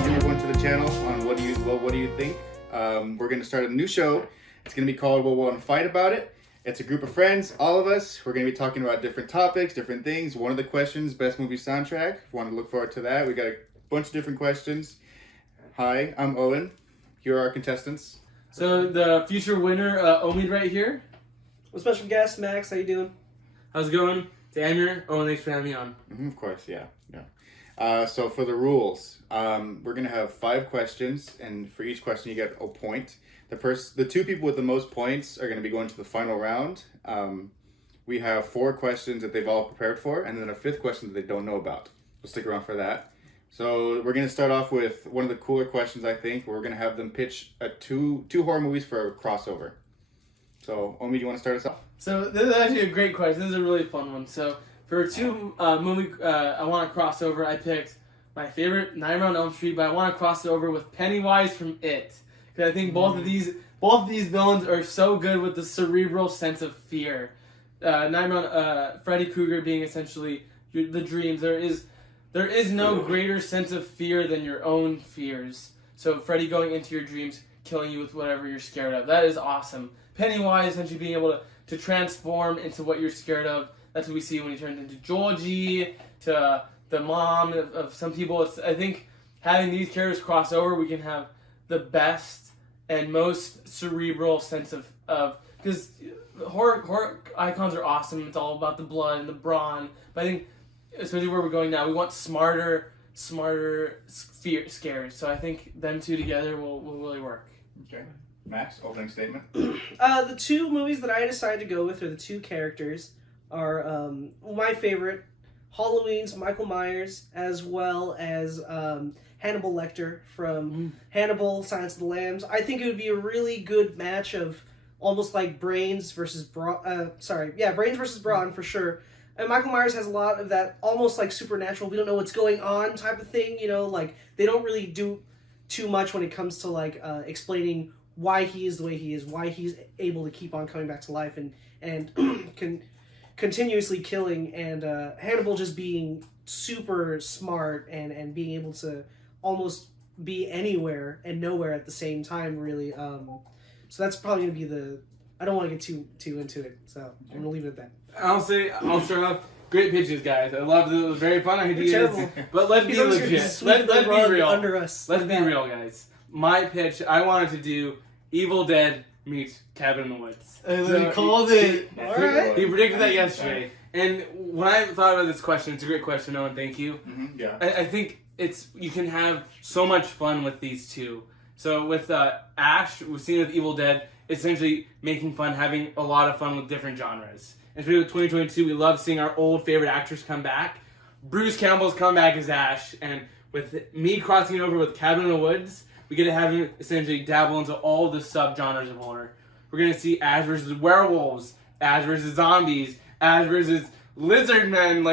welcome everyone to the channel on what do you think. We're going to start a new show. It's going to be called We'll Want to Fight About It. It's a group of friends, all of us. We're going to be talking about different topics, different things. One of the questions, best movie soundtrack. If you want to look forward to that, we got a bunch of different questions. Hi, I'm Owen. Here are our contestants. So the future winner, Omid right here. Well, special guest, Max. How you doing? How's it going? To Amir. Owen, thanks for having me on. Of course, yeah. So for the rules, we're going to have 5 questions, and for each question you get a point. The 2 people with the most points are going to be going to the final round. We have 4 questions that they've all prepared for, and then a 5th question that they don't know about. So stick around for that. So we're going to start off with one of the cooler questions, I think. We're going to have them pitch two horror movies for a crossover. So, Omid, you want to start us off? So this is actually a great question. This is a really fun one. So for 2 movie I want to cross over, I picked my favorite, Nightmare on Elm Street, but I want to cross it over with Pennywise from It. Because I think both of these villains are so good with the cerebral sense of fear. Nightmare on Freddy Krueger being essentially the dreams. There is no greater sense of fear than your own fears. So Freddy going into your dreams, killing you with whatever you're scared of. That is awesome. Pennywise essentially being able to transform into what you're scared of. That's what we see when he turns into Georgie, to the mom of some people. I think having these characters cross over, we can have the best and most cerebral sense of because horror icons are awesome. It's all about the blood and the brawn. But I think, especially where we're going now, we want smarter scares. So I think them 2 together will really work. Okay. Max, opening statement. The 2 movies that I decided to go with are the 2 characters are my favorite, Halloween's Michael Myers, as well as Hannibal Lecter from Hannibal, Silence of the Lambs. I think it would be a really good match of almost like Brains versus Brawn for sure. And Michael Myers has a lot of that almost like supernatural, we don't know what's going on type of thing, like they don't really do too much when it comes to like explaining why he is the way he is, why he's able to keep on coming back to life and continuously killing, and Hannibal just being super smart and being able to almost be anywhere and nowhere at the same time, really. So that's probably going to be I don't want to get too into it, so I'm going to leave it at that. I'll start off. Great pitches, guys. I loved it. It was very fun. I but let's be legit. Let's be real. Under us. Let's be real, guys. My pitch, I wanted to do Evil Dead meets Cabin in the Woods. You called it. All right. He predicted that yesterday. And when I thought about this question, it's a great question, Owen. Thank you. Yeah. I think you can have so much fun with these 2. So with Ash, we've seen with Evil Dead, essentially making fun, having a lot of fun with different genres. And with 2022, we love seeing our old favorite actors come back. Bruce Campbell's come back as Ash, and with me crossing it over with Cabin in the Woods, we get to have him essentially dabble into all the subgenres of horror. We're going to see Ash versus werewolves, Ash versus zombies, Ash versus lizard men,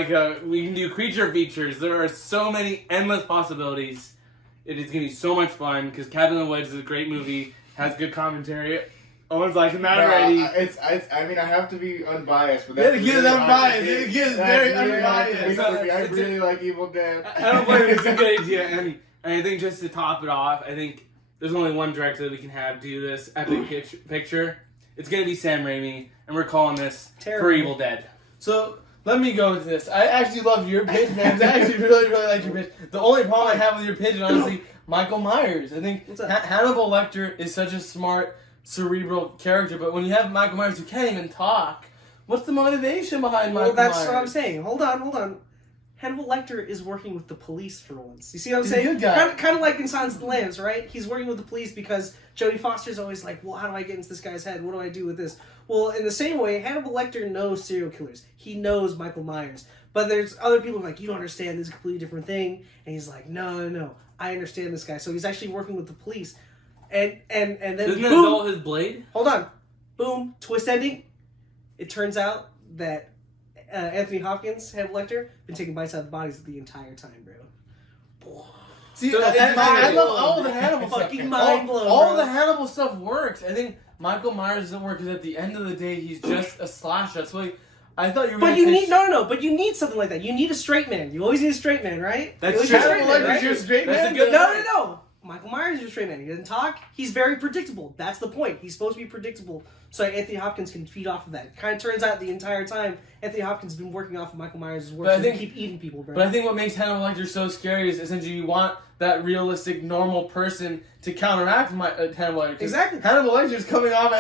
we can do creature features. There are so many endless possibilities. It is going to be so much fun, because Cabin in the Woods is a great movie, has good commentary. Owen's liking that already. I have to be unbiased. But It is unbiased. It is very unbiased. I really like Evil Dead. I don't blame you. It's a good idea. And I think just to top it off, I think there's only one director that we can have do this epic picture. It's going to be Sam Raimi, and we're calling this For Evil Dead. So let me go into this. I actually love your pitch, man. I actually really, really like your pitch. The only problem I have with your pitch is honestly Michael Myers. I think Hannibal Lecter is such a smart, cerebral character, but when you have Michael Myers who can't even talk, what's the motivation behind Michael Myers? Well, that's what I'm saying. Hold on. Hannibal Lecter is working with the police for once. You see what I'm saying? He's a good guy. Kind of like in Silence of the Lambs, right? He's working with the police because Jodie Foster's always like, well, how do I get into this guy's head? What do I do with this? Well, in the same way, Hannibal Lecter knows serial killers. He knows Michael Myers. But there's other people who are like, you don't understand, this is a completely different thing. And he's like, no, I understand this guy. So he's actually working with the police. And then doesn't boom, adult his blade? Hold on. Boom, twist ending. It turns out that Anthony Hopkins, Hannibal Lecter, been taking bites out of the bodies the entire time, bro. See, I love all the Hannibal stuff. Fucking mind blown, all bro. the Hannibal stuff works. I think Michael Myers doesn't work because at the end of the day, he's just a slasher. That's why I thought you were. But you need no. But you need something like that. You need a straight man. You always need a straight man, right? That's you always true. need a straight man, right? You're a straight That's man. a good. No. Michael Myers is a straight man. He doesn't talk. He's very predictable. That's the point. He's supposed to be predictable, so Anthony Hopkins can feed off of that. It kind of turns out the entire time Anthony Hopkins has been working off of Michael Myers' work to keep eating people, bro. But I think what makes Hannibal Lecter so scary is essentially you want that realistic, normal person to counteract Hannibal Lecter. Exactly. Hannibal Lecter is coming off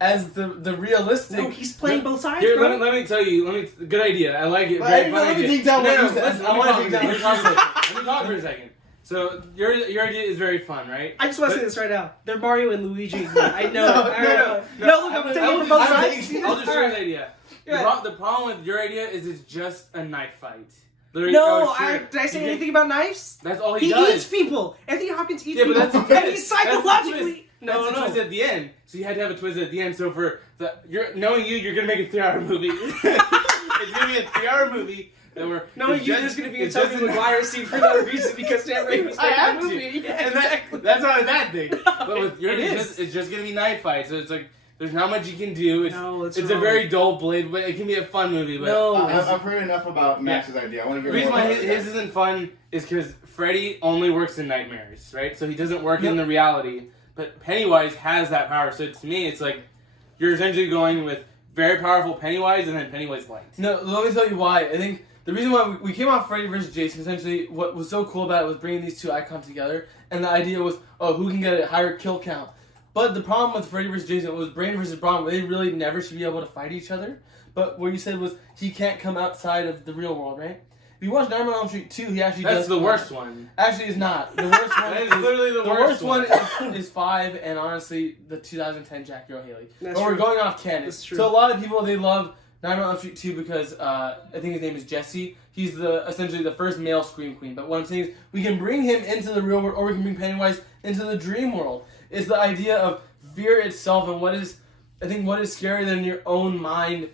as the realistic. No, he's playing both sides, Here, bro. let me tell you. Good idea. I like it. Let me dig down what you said. I want to dig down what you said. Let me talk for a second. So your idea is very fun, right? I just want to say this right now. They're Mario and Luigi. I know. No, Look, I'm taking it from both sides. I'll just share the idea. Yeah. The problem with your idea is it's just a knife fight. Sure. Did I say anything about knives? That's all he He does. eats people. Anthony Hopkins eats Yeah, but people. that's a and twist. he's psychologically. No, it's at the end. So you had to have a twist at the end. So knowing you're gonna make a 3-hour movie. It's gonna be a 3-hour movie. Knowing there's going to be a Tobey Maguire scene for no reason because Sam Raimi's I have making to. the movie. Yeah, And exactly. that's not a bad thing. But with your It it's just gonna be knife fights. So it's like there's not much you can do. It's a wrong. very dull blade, but it can be a fun movie. But No. I've heard enough about Max's idea. I want to the hear reason more why about his isn't fun is because Freddy only works in nightmares, right? So he doesn't work in the reality. But Pennywise has that power. So to me, it's like you're essentially going with very powerful Pennywise and then Pennywise light. No, let me tell you why. I think the reason why we came off Freddy vs. Jason, essentially, what was so cool about it was bringing these two icons together, and the idea was, who can get a higher kill count? But the problem with Freddy vs. Jason was Brain vs. Brawn, where they really never should be able to fight each other. But what you said was he can't come outside of the real world, right? If you watch Nightmare on Elm Street 2, he actually does. That's the worst one. Actually, it's not. The worst one That is literally the worst one is 5, and honestly, the 2010 Jack O'Haley. That's But we're true. going off canon. That's true. So a lot of people, they love Nightmare on Elm Street 2 because I think his name is Jesse. He's essentially the first male Scream Queen. But what I'm saying is we can bring him into the real world, or we can bring Pennywise into the dream world. It's the idea of fear itself and what is scarier than your own mind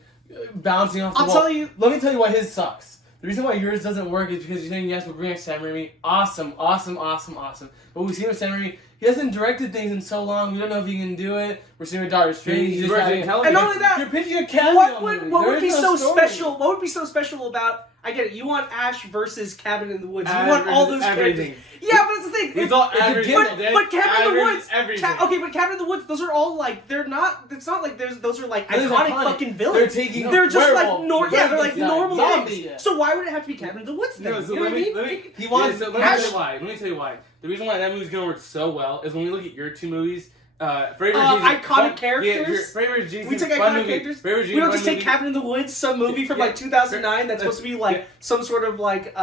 bouncing off the wall. Tell you. Let me tell you why his sucks. The reason why yours doesn't work is because you're saying yes, we're bringing back Sam Raimi. Awesome. But we've seen with Sam Raimi, he hasn't directed things in so long. We don't know if he can do it. We're seeing with Doctor Strange. He's just directing having- television. And not only that, You're pitching a cameo what movie. would There be is so no story. special? What would be so special about? I get it. You want Ash versus Cabin in the Woods. You Ash want all those versus everything. characters. Yeah, but that's the thing. It's all it's a average. gimmick. But Cabin in the Woods. Everything. But Cabin in the Woods. Those are all like they're not. It's not like those are like Those are iconic iconic. fucking villains. They're taking They're just werewolf, like they're like zombies, normal zombies. things. So why would it have to be Cabin in the Woods then? No, so You know let what I me, mean? let me, He wants- let me Ash- tell you why. The reason why that movie's gonna work so well is when we look at your two movies, Freddy vs. Jason, iconic characters? Yeah, Freddy vs. Jason, We take fun iconic movie. characters. Freddy vs. We don't Jason, just fun take movie. Cabin in the Woods, some movie from like 2009 that's supposed to be like some sort of like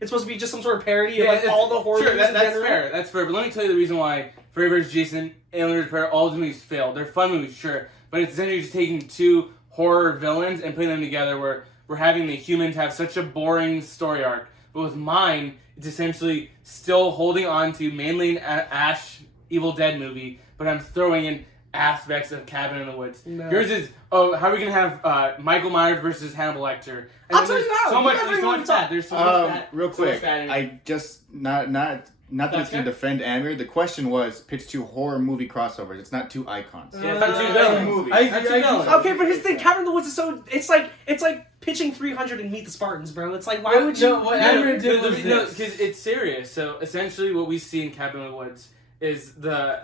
it's supposed to be just some sort of parody of like all the horror Sure, movies in that's general. fair. That's fair. But let me tell you the reason why Freddy vs. Jason, Alien vs. Predator, all those movies failed. They're fun movies, sure, but it's essentially just taking two horror villains and putting them together where we're having the humans have such a boring story arc. But with mine, it's essentially still holding on to mainly an Ash Evil Dead movie, but I'm throwing in aspects of Cabin in the Woods. No. Yours is, how are we going to have Michael Myers versus Hannibal Lecter? And I'll tell you now. So You much, guys there's really so want much to talk. fat. There's so much fat. Real so much quick, fat in it. I just not that it's fair. to defend Amir. The question was pitch two horror movie crossovers. It's not two icons. Yeah, it's not two Uh, villains. movie. Not two villains. Okay, but here's the thing: Cabin in the Woods is so it's like pitching 300 and Meet the Spartans, bro. It's like why would you? No, what Amir did was No, this. because it's serious. So essentially, what we see in Cabin in the Woods is the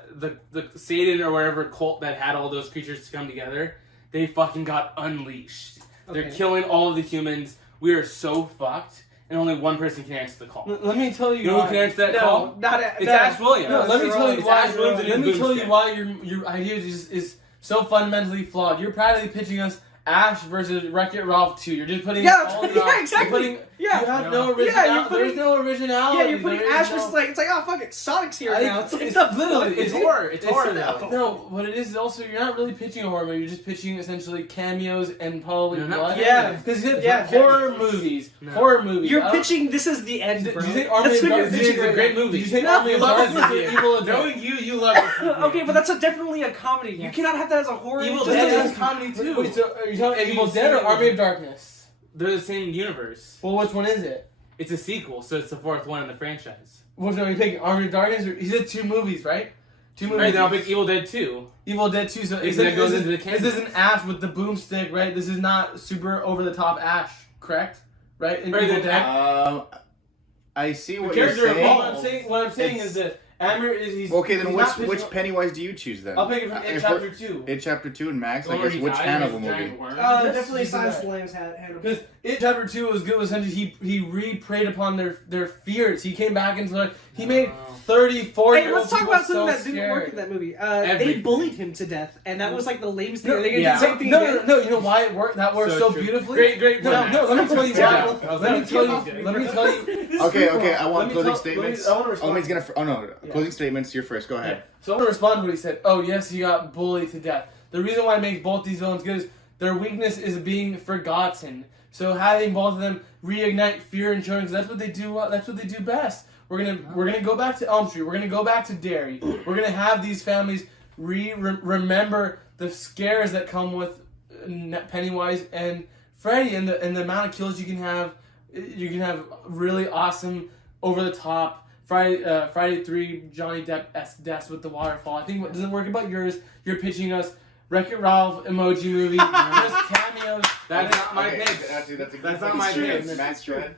Satan or whatever cult that had all those creatures to come together. They fucking got unleashed. They're Okay. killing all of the humans. We are so fucked, and only one person can answer the call. Let me tell you You know why. who can answer that No, call? not It's Ash Williams. No, let me tell you It's why. Ash Williams and Let me his tell you boomstick. why your idea is so fundamentally flawed. You're practically pitching us Ash versus Wreck-It Ralph 2. You're just putting all the exactly. You have no Yeah, originality. you're putting- There's no originality. Yeah, you're putting There is Ash no- versus like it's like oh fuck it, Sonic's here I- now. It's it's literally It's horror. It's horror now. No, what it is also you're not really pitching a horror movie. You're just pitching essentially cameos and probably No, not blood. Yeah. because Yeah. horror movies. No. Horror movies. You're I don't- pitching. This is the end, Did bro. you think Army That's of what you're Darkness pitching is a right great now. movie? Did you think No, Army you of love Darkness this is movie. an Evil Dead? Knowing you love this movie. Okay, but that's definitely a comedy. You cannot have that as a horror. Evil It just Dead doesn't- is comedy too. Wait, so are you talking Have Evil you Dead or seen Army it? of Darkness? They're the same universe. Well, which one is it? It's a sequel, so it's the fourth one in the franchise. Which one are you picking? Army of Darkness? He did 2 movies, right? 2 All right, movies. then I'll pick Evil Dead 2. Evil Dead 2. So Because that goes into the canon. This isn't Ash with the boomstick, right? This is not super over the top Ash, correct? Right? In Right, Evil then Dead. I see The what you're character saying. evolves. What I'm saying It's- is that Amir is he's Okay, then he's which not pitching- which Pennywise do you choose then? I'll pick it from If Chapter we're- 2. It Chapter 2 and Max. The I one where guess he which dies Hannibal as a movie? giant worm. Definitely Yes, Silence yes, of the Lambs had Hannibal. Because in Chapter 2 was good. Was essentially he preyed upon their fears. He came back and like he made Wow. 30, 40 Hey, let's talk people about something so that didn't scared. work in that movie. They Everything. bullied him to death, and that was like the lamest thing. No, They yeah. did the same thing No, again. no, you know why it worked? That worked so true. beautifully. Great No, one. no, let me tell you Yeah. why. Let me tell you. Okay, I want Let me closing tell- statements. I wanna respond. Omid's gonna. Oh no, Yeah. closing statements. You're first. Go Yeah. ahead. So I want to respond to what he said. Oh, yes, you got bullied to death. The reason why it makes both these villains good is their weakness is being forgotten. So having both of them reignite fear in children, because that's what they do. That's what they do best. We're gonna go back to Elm Street. We're gonna go back to Derry. We're gonna have these families remember the scares that come with Pennywise and Freddy, and the amount of kills you can have. You can have really awesome, over the top. Friday 3 Johnny Depp deaths with the waterfall. I think what doesn't work about yours. You're pitching us Wreck-It Ralph emoji movie, just cameos. That's not my Okay, pick. That's a good That's not pick. my pick. Max, go ahead.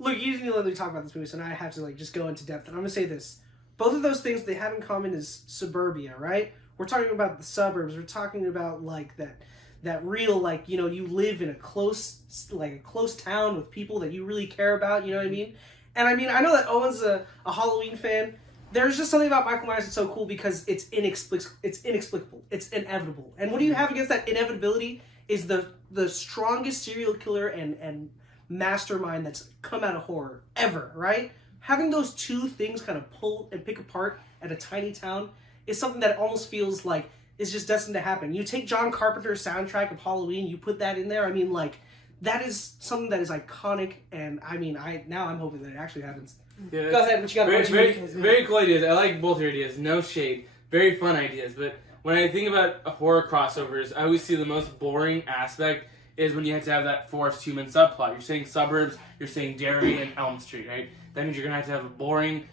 Look, you didn't let me talk about this movie, so now I have to like just go into depth. And I'm gonna say this: both of those things they have in common is suburbia, right? We're talking about the suburbs. We're talking about like that real like you live in a close town with people that you really care about. You know what I mean? And I mean I know that Owen's a Halloween fan. There's just something about Michael Myers that's so cool because it's inexplicable. It's inevitable. And what do you have against that inevitability is the strongest serial killer and mastermind that's come out of horror ever, right? Having those two things kind of pull and pick apart at a tiny town is something that almost feels like is just destined to happen. You take John Carpenter's soundtrack of Halloween, you put that in there, I mean like that is something that is iconic, and I mean I'm hoping that it actually happens. Yeah, Go ahead, what you got? very cool ideas. I like both your ideas. No shade. Very fun ideas. But when I think about horror crossovers, I always see the most boring aspect is when you have to have that forced human subplot. You're saying suburbs, you're saying Derry and Elm Street, right? That means you're going to have a boring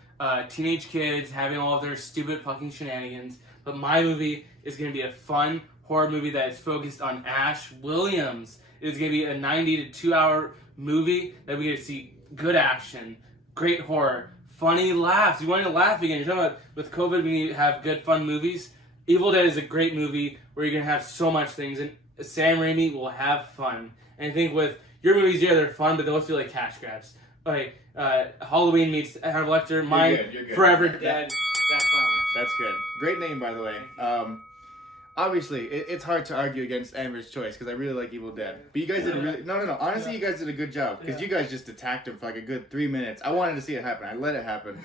teenage kids having all of their stupid fucking shenanigans. But my movie is going to be a fun horror movie that is focused on Ash Williams. It's going to be a 90 to 2 hour movie that we get to see good action, great horror, funny laughs. You want to laugh again. You're talking about with COVID, we need to have good, fun movies. Evil Dead is a great movie where you're going to have so much things, and Sam Raimi will have fun. And I think with your movies, yeah, they're fun, but they always feel like cash grabs. Okay, Halloween meets Hannibal Lecter. Mine, You're good. Forever Dead. That's fun. That's good. Great name, by the way. Obviously, it's hard to argue against Amir's choice because I really like Evil Dead. But you guys did a really... No. Honestly, you guys did a good job because you guys just attacked him for like a good 3 minutes. I wanted to see it happen. I let it happen.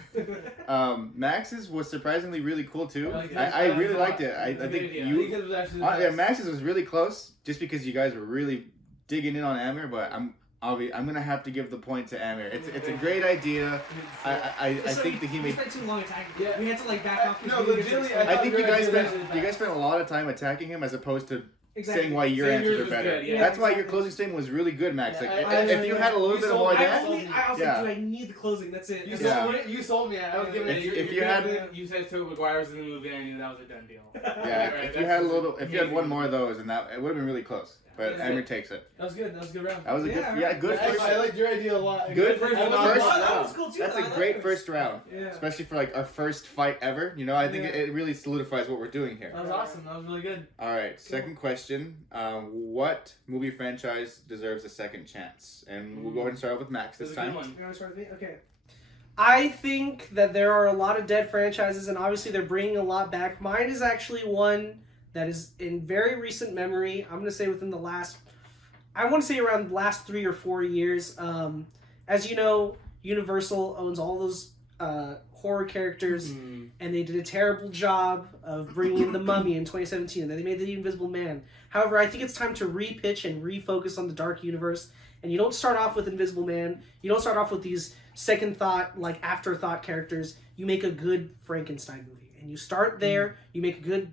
Max's was surprisingly really cool too. I really liked it. I think you... Max's was really close just because you guys were really digging in on Amir, but I'm going to have to give the point to Amir. It's a great idea. I think that he made... We spent too long attacking him. Yeah. We had to like back off. No, legitimately, I think you guys Really spent a lot of time attacking him as opposed to Exactly. saying why your Saying answers yours are was better. good, yeah. That's why your closing statement was really good, Max. Yeah, Like, if you had a little bit more of I that, was Yeah. like, do I need the closing? That's it. You That's Yeah. sold me. You sold me. I was giving it. If you had- You said Tobey Maguire was in the movie, and I knew that was a done deal. yeah, Right, if you had a little, if you had one more of those, and that it would have been really close. But Yeah. Amir takes it. That was good. That was a good round. That was a good, Yeah, yeah, good I first. liked your idea a lot. Good first first round. round. cool too. That's I a like great this. first round, Yeah. especially for like our first fight ever. You know, I think Yeah. it really solidifies what we're doing here. That was awesome. That was really good. All right, second question. What movie franchise deserves a second chance? And we'll go ahead and start off with Max This this is a good time. one. You want to start with me? Okay. I think that there are a lot of dead franchises, and obviously they're bringing a lot back. Mine is actually one that is in very recent memory. I'm going to say within the last, I want to say around the last 3 or 4 years. As you know, Universal owns all those horror characters, and they did a terrible job of bringing in The Mummy in 2017, and then they made The Invisible Man. However, I think it's time to repitch and refocus on the dark universe, and you don't start off with Invisible Man. You don't start off with these second thought, like afterthought characters. You make a good Frankenstein movie, and you start there. You make a good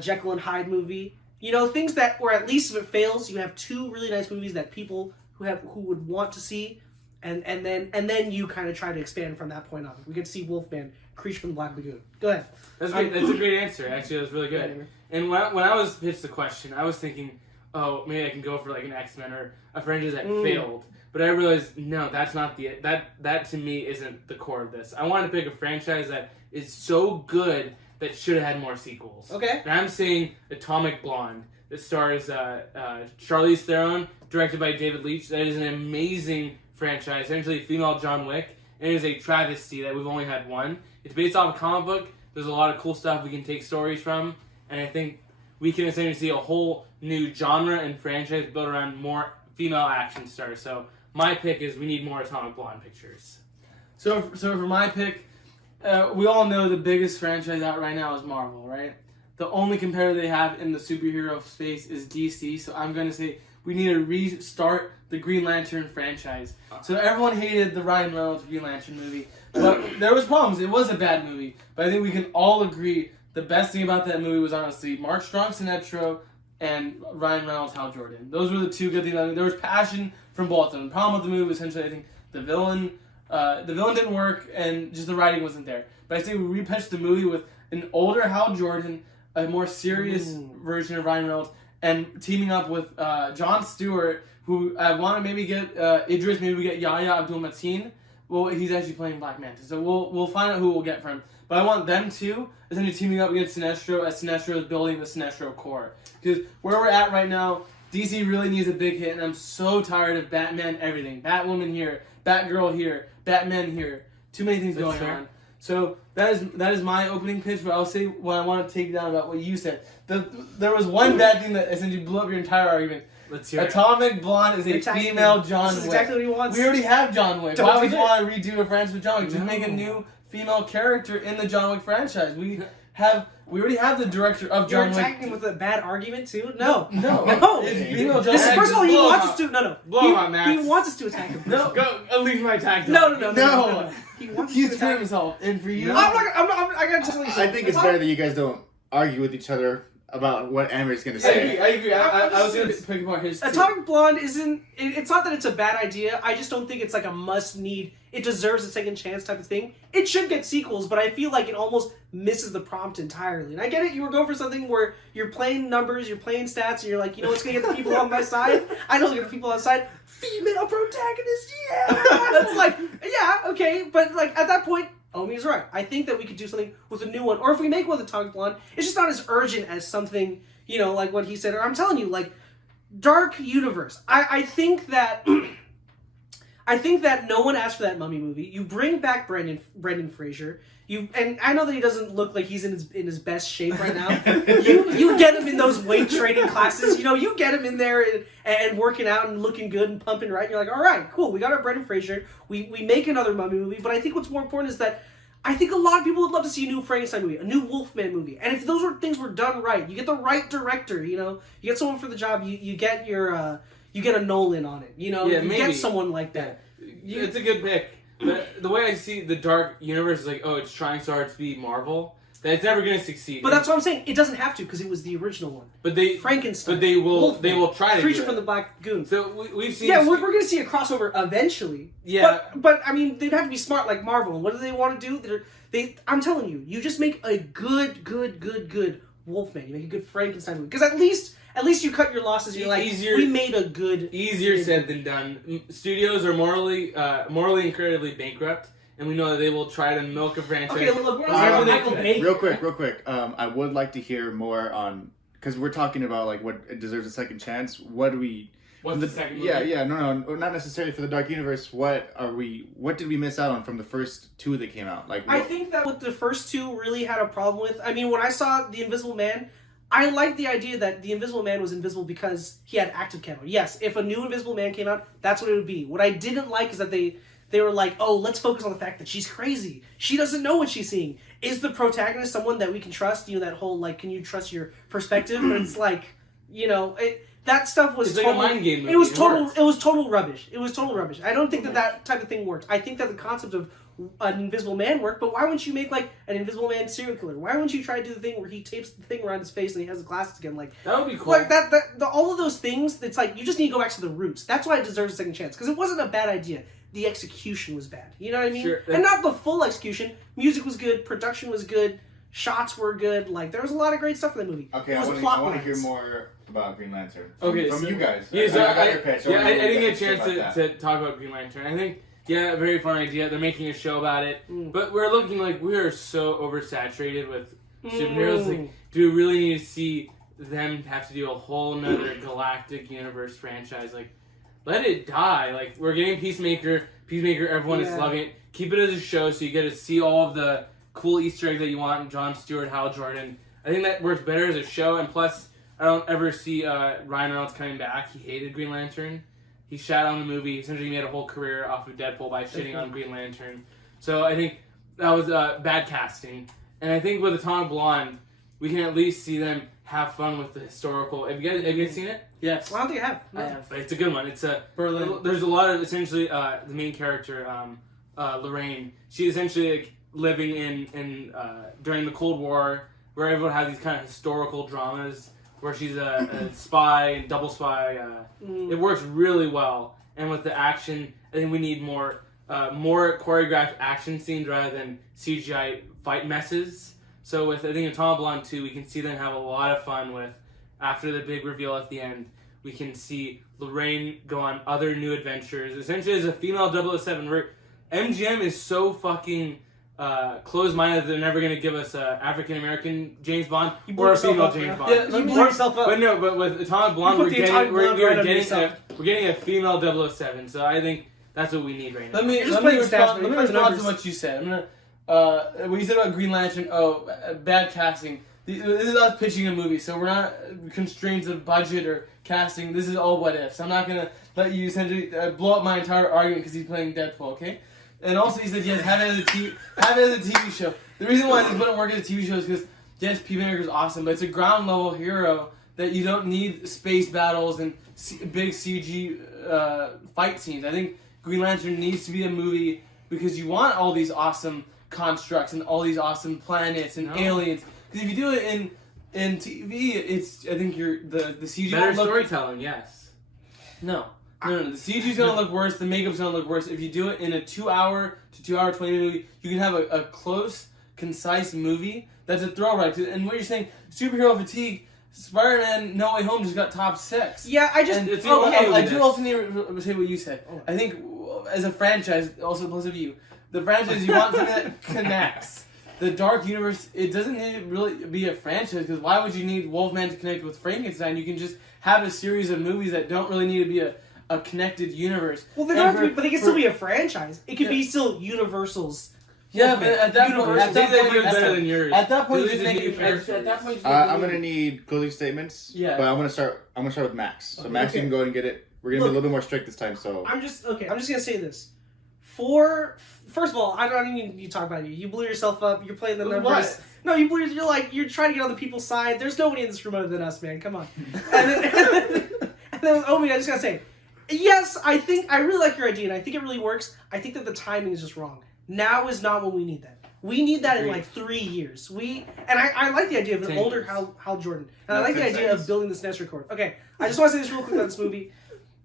Jekyll and Hyde movie. You know, things that, or at least if it fails, you have 2 really nice movies that people who would want to see. and then you kind of try to expand from that point on. We get to see Wolfman, Creature from the Black Lagoon. Go ahead. That's great. That's a great answer. Actually, that was really good. And when I was pitched the question, I was thinking, oh, maybe I can go for like an X-Men or a franchise that failed. But I realized, no, that's not that to me isn't the core of this. I wanted to pick a franchise that is so good that should have had more sequels. Okay. And I'm saying Atomic Blonde. That stars Charlize Theron, directed by David Leitch. That is an amazing franchise, essentially female John Wick. And it is a travesty that we've only had one. It's based off a comic book. There's a lot of cool stuff we can take stories from. And I think we can essentially see a whole new genre and franchise built around more female action stars. So my pick is we need more Atomic Blonde pictures. So for my pick, we all know the biggest franchise out right now is Marvel, right? The only competitor they have in the superhero space is DC, so I'm going to say we need to restart the Green Lantern franchise. So everyone hated the Ryan Reynolds Green Lantern movie, but there was problems. It was a bad movie, but I think we can all agree the best thing about that movie was honestly Mark Strong Sinestro and Ryan Reynolds Hal Jordan. Those were the two good things. I mean, there was passion from both of them. The problem with the movie was essentially I think the villain didn't work and just the writing wasn't there. But I say we repitched the movie with an older Hal Jordan, a more serious version of Ryan Reynolds, and teaming up with Jon Stewart, who I want to maybe get Idris, maybe we get Yahya Abdul-Mateen. Well, he's actually playing Black Manta, so we'll find out who we'll get from him. But I want them two essentially teaming up against Sinestro as Sinestro is building the Sinestro core. Because where we're at right now, DC really needs a big hit, and I'm so tired of Batman everything. Batwoman here, Batgirl here, Batman here. Too many things going on. So that is my opening pitch, but I'll say what I want to take down about what you said. There was one bad thing that essentially blew up your entire argument. Let's hear it. Atomic Blonde is a female John Wick. Exactly what he wants. We already have John Wick. Why would you want to redo a franchise with John Wick? Just make a new female character in the John Wick franchise. We already have the director of John Wick. You're attacking him with a bad argument too? No. It's female John Wick. First of all, he wants us to. He wants us to attack him. No, go leave my tag. No. He wants us to attack himself. And for you, I gotta tell you something. I think it's better that you guys don't argue with each other about what Amir's going to say. I agree. I was going to pick apart his. Atomic Blonde isn't. It's not that it's a bad idea. I just don't think it's like a must need. It deserves a second chance type of thing. It should get sequels, but I feel like it almost misses the prompt entirely. And I get it. You were going for something where you're playing numbers, you're playing stats, and you're like, you know what's going to get the people on my side? I know get the people on my side. Female protagonist, yeah. That's like, yeah, okay, but like at that point. Omi's right. I think that we could do something with a new one. Or if we make one with Atomic Blonde, it's just not as urgent as something, like what he said. Or I'm telling you, like, Dark Universe. I think that no one asked for that Mummy movie. You bring back Brendan Fraser. And I know that he doesn't look like he's in his best shape right now. you get him in those weight training classes. You get him in there and working out and looking good and pumping right. And you're like, all right, cool. We got our Brendan Fraser. We make another Mummy movie. But I think what's more important is that I think a lot of people would love to see a new Frankenstein movie, a new Wolfman movie. And if those things were done right, you get the right director. You get someone for the job. You get you get a Nolan on it. You get someone like that. It's a good pick. But the way I see the Dark Universe is like, oh, it's trying so hard to be Marvel that it's never going to succeed. But that's what I'm saying. It doesn't have to because it was the original one. But Frankenstein. But they will Wolfman, they will try to Creature do from it. the Black Lagoon. So we've seen. Yeah, we're going to see a crossover eventually. Yeah. But I mean, they'd have to be smart like Marvel. And what do they want to do? I'm telling you, you just make a good Wolfman. You make a good Frankenstein movie. Because at least you cut your losses. You're like, we made a good. Easier said than done. Studios are morally incredibly bankrupt. And we know that they will try to milk a franchise. Okay, look, we're not Michael Bay. Real quick. I would like to hear more on, because we're talking about like what it deserves a second chance. What's the second movie? Yeah, no, not necessarily for the Dark Universe. What did we miss out on from the first two that came out? I think that what the first two really had a problem with. I mean, when I saw The Invisible Man, I liked the idea that the Invisible Man was invisible because he had active camo. Yes, if a new Invisible Man came out, that's what it would be. What I didn't like is that they were like, oh, let's focus on the fact that she's crazy. She doesn't know what she's seeing. Is the protagonist someone that we can trust? That whole, like, can you trust your perspective? But it's like, that stuff was like a mind game movie. It was total rubbish. It was total rubbish. I don't think that type of thing worked. I think that the concept of an Invisible Man worked, but why wouldn't you make, like, an Invisible Man serial killer? Why wouldn't you try to do the thing where he tapes the thing around his face and he has the glasses again? Like, that would be cool. Like, all of those things, it's like, you just need to go back to the roots. That's why it deserves a second chance, because it wasn't a bad idea. the execution was bad. You know what I mean? Sure. And not the full execution. Music was good, production was good, shots were good. Like there was a lot of great stuff in the movie. Okay, It I was want to hear more about Green Lantern. Okay, From so- you guys. Yeah, so I got your pitch. I wanna didn't get a shit chance about to that. talk about Green Lantern. I think, yeah, very fun idea. They're making a show about it. Mm. But we're looking like we are so oversaturated with superheroes. Mm. Like, do we really need to see them have to do a whole nother galactic universe franchise? Like, let it die. Like, we're getting Peacemaker. Peacemaker, everyone is Yeah. loving it. Keep it as a show so you get to see all of the cool Easter eggs that you want. Jon Stewart, Hal Jordan. I think that works better as a show. And plus, I don't ever see Ryan Reynolds coming back. He hated Green Lantern. He shat on the movie. Essentially made a whole career off of Deadpool by shitting on Green Lantern. So I think that was bad casting. And I think with Atomic Blonde, we can at least see them have fun with the historical. Have you guys seen it? Yes. Well, I don't think I have. I have. But it's a good one. It's a Berlin. There's a lot of essentially the main character, Lorraine. She's essentially like living in during the Cold War, where everyone has these kind of historical dramas, where she's a spy, double spy. It works really well, and with the action, I think we need more choreographed action scenes rather than CGI fight messes. So with I think Atomic Blonde 2, we can see them have a lot of fun with. After the big reveal at the end, we can see Lorraine go on other new adventures. Essentially, as a female 007, where MGM is so fucking closed-minded that they're never going to give us a African-American James Bond You blew or a yourself female up, James man. Bond. Yeah, You blew yourself up. But with Atomic Blonde, You we're put the Atomic Blonde right under yourself. getting a female 007. So I think that's what we need right now. Let me You're just let me playing stats, respond, man. let me You're playing respond to numbers. what you said. I'm gonna what you said about Green Lantern. Bad casting. This is us pitching a movie, so we're not constrained to budget or casting. This is all what ifs. I'm not gonna let you essentially blow up my entire argument because he's playing Deadpool. Okay. And also, he said yes, have it as a TV show. The reason why this wouldn't work as a TV show is because yes, Peacemaker is awesome, but it's a ground level hero that you don't need space battles and big CG fight scenes. I think Green Lantern needs to be a movie because you want all these awesome constructs and all these awesome planets and aliens. Because if you do it in TV, it's I think the CG Better won't look. storytelling, yes. No. The CG's gonna look worse. The makeup's gonna look worse. If you do it in a 2 hour to 2 hour 20 movie, you can have a close, concise movie that's a throwback. And what you're saying, superhero fatigue. Spider-Man No Way Home just got top 6. Yeah, I just And it's okay. the I do also need to say what you said. Oh. I think as a franchise, also both of you, the franchise you want something that connects. The Dark Universe, it doesn't need to really be a franchise because why would you need Wolfman to connect with Frankenstein? You can just have a series of movies that don't really need to be a connected universe. Well, they don't have to be, but they can still be a franchise. It could be still Universal's. Yeah, but at that point, I think that yours better than yours. At that point, Because you it's a just new make character. at that point. You just I'm make gonna need closing statements. Yeah. But I'm gonna start with Max. So Max, you can go ahead and get it. We're gonna be a little bit more strict this time. So I'm just gonna say this. First of all, I don't even need to talk about you. You blew yourself up. You're playing the numbers. What? No, you're trying to get on the people's side. There's nobody in this room other than us, man. Come on. and then with Omid, I just gotta say, yes, I really like your idea, and I think it really works. I think that the timing is just wrong. Now is not when we need that. We need that in like 3 years. I like the idea of an 10 older years. Hal Jordan, and I No, like the 10 idea of seconds. building this next record. Okay, I just want to say this real quick about this movie.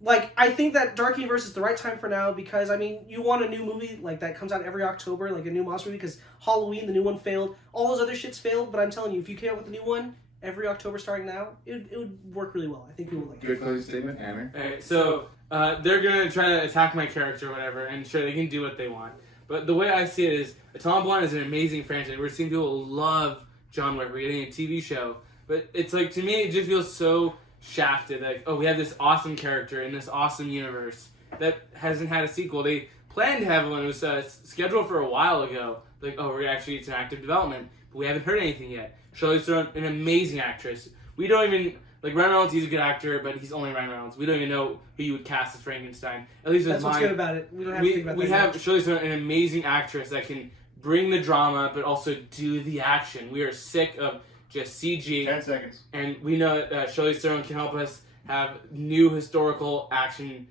Like, I think that Dark Universe is the right time for now because, I mean, you want a new movie like that comes out every October, like a new monster movie, because Halloween, the new one failed. All those other shits failed, but I'm telling you, if you came out with a new one every October starting now, it would work really well. I think people would like it. good closing statement, Amir. Alright, so they're gonna try to attack my character or whatever, and sure, they can do what they want. But the way I see it is, Atomic Blonde is an amazing franchise. We're seeing people love John Wick. We're getting a TV show. But it's like, to me, it just feels so shafted. Like, oh, we have this awesome character in this awesome universe that hasn't had a sequel. They planned to have one. It was scheduled for a while ago. Like, oh, it's an active development. But we haven't heard anything yet. Charlize Theron, an amazing actress. We don't even... Like, Ryan Reynolds, he's a good actor, but he's only Ryan Reynolds. We don't even know who you would cast as Frankenstein. At least That's what's good about it. We don't have to think about we that. have Charlize Theron, an amazing actress that can bring the drama, but also do the action. We are sick of just CG, 10 seconds. and we know that Charlize Theron can help us have new historical action,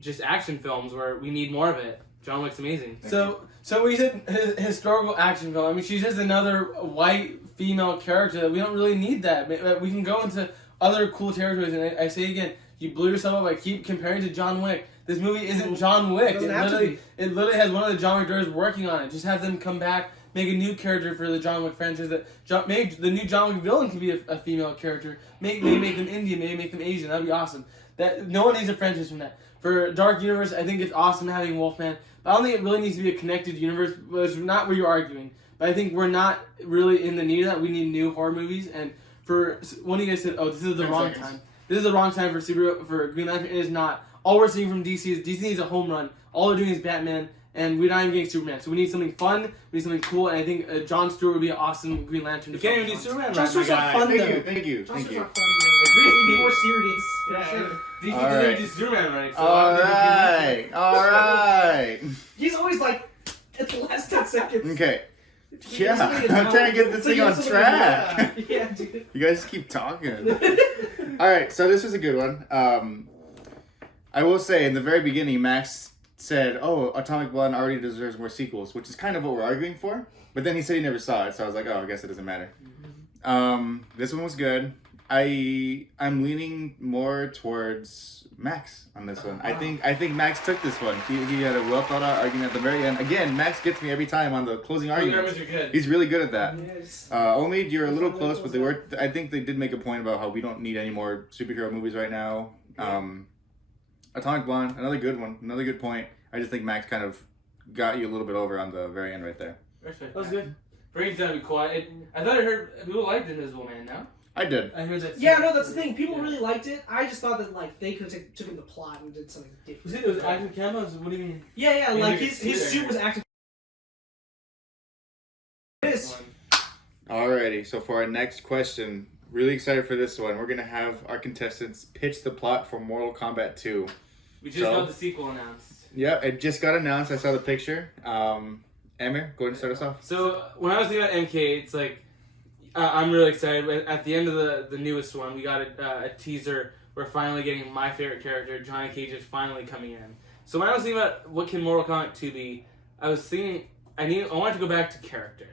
just action films where we need more of it. John Wick's amazing. So we said historical action film. I mean, she's just another white female character that we don't really need that. We can go into other cool territories, and I say again, you blew yourself up by keep comparing to John Wick. This movie isn't John Wick. Doesn't have to be. It literally has one of the John Wick directors working on it. Just have them come back, make a new character for the John Wick franchise. Maybe the new John Wick villain can be a female character. Maybe make them Indian. Maybe make them Asian. That'd be awesome. That no one needs a franchise from that. For Dark Universe, I think it's awesome having Wolfman. But I don't think it really needs to be a connected universe. But it's not where you're arguing. But I think we're not really in the need of that. We need new horror movies. And for one of you guys said, "Oh, this is the wrong time." This is the wrong time for Green Lantern. It is not. All we're seeing from DC is DC needs a home run. All they're doing is Batman, and we're not even getting Superman. So we need something fun. We need something cool. And I think Jon Stewart would be an awesome Green Lantern. You can't even do Superman. Jon Stewart's not fun though. Thank you. Jon Stewart's not fun though. He need to be more serious. Yeah, Sure. DC All didn't right. do Superman right. So All right. He's always like at the last 10 seconds. Okay. He Yeah, gives something I'm to trying to get do. this So he thing on gives something to track. do. Yeah, dude. You guys keep talking. All right, so this was a good one. I will say, in the very beginning, Max said, "Oh, Atomic Blonde already deserves more sequels," which is kind of what we're arguing for. But then he said he never saw it, so I was like, "Oh, I guess it doesn't matter." This one was good. I'm leaning more towards Max on this one. I think Max took this one. He had a well thought out argument at the very end. Again, Max gets me every time on the closing argument. You're good. He's really good at that. Yes. Omid, you're a little close, but they were. I think they did make a point about how we don't need any more superhero movies right now. Atomic Blonde, another good one, another good point. I just think Max kind of got you a little bit over on the very end right there. Respect. That was good. Brain's gotta be quiet. I thought I heard people liked Invisible Man. No, I did. I heard that. Yeah, no, that's the thing. People really liked it. I just thought that like they could have took in the plot and did something different. Was it was active cameras? What do you mean? Yeah, Yeah, like you his can see suit there. was active. It is. Alrighty, so for our next question, really excited for this one. We're gonna have our contestants pitch the plot for Mortal Kombat 2. We just got the sequel announced. Yeah, it just got announced. I saw the picture. Amir, go ahead and start us off. So when I was thinking about MK, it's like I'm really excited. At the end of the newest one, we got a teaser. We're finally getting my favorite character, Johnny Cage, is finally coming in. So when I was thinking about what can Mortal Kombat 2 be, I was thinking I wanted to go back to character.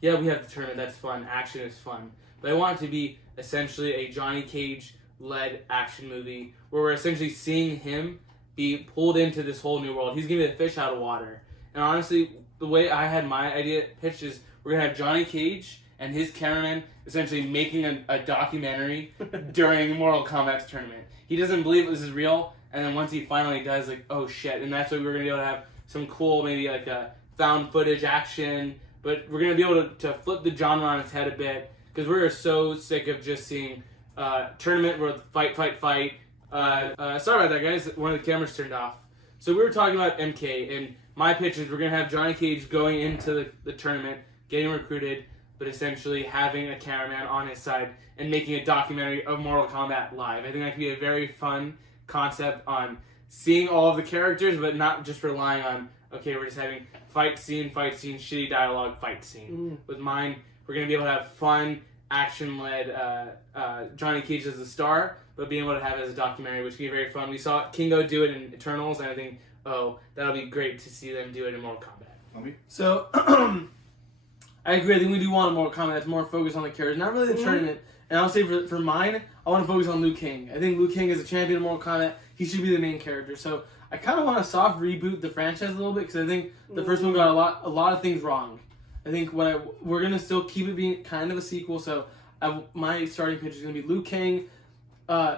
Yeah, we have the tournament. That's fun. Action is fun. But I want it to be essentially a Johnny Cage-led action movie where we're essentially seeing him be pulled into this whole new world. He's going to be a fish out of water. And honestly, the way I had my idea pitched is we're going to have Johnny Cage and his cameraman essentially making a documentary during Mortal Kombat's tournament. He doesn't believe this is real, and then once he finally does, like, oh shit. And that's why we're going to be able to have some cool, maybe like a found footage action, but we're going to be able to flip the genre on its head a bit, because we're so sick of just seeing tournament where fight. Sorry about that, guys. One of the cameras turned off. So we were talking about MK, and my pitch is we're going to have Johnny Cage going into the tournament, getting recruited, but essentially having a cameraman on his side and making a documentary of Mortal Kombat live. I think that could be a very fun concept on seeing all of the characters, but not just relying on, okay, we're just having fight scene, shitty dialogue, fight scene. With mine, we're going to be able to have fun, action-led Johnny Cage as the star, but being able to have it as a documentary, which can be very fun. We saw Kingo do it in Eternals, and I think, that'll be great to see them do it in Mortal Kombat. So, I agree. I think we do want a Mortal Kombat that's more focused on the characters, not really the tournament. And I'll say for mine, I want to focus on Liu Kang. I think Liu Kang is a champion of Mortal Kombat. He should be the main character. So I kind of want to soft reboot the franchise a little bit, because I think the first one got a lot of things wrong. I think we're gonna still keep it being kind of a sequel. So my starting pitch is gonna be Liu Kang.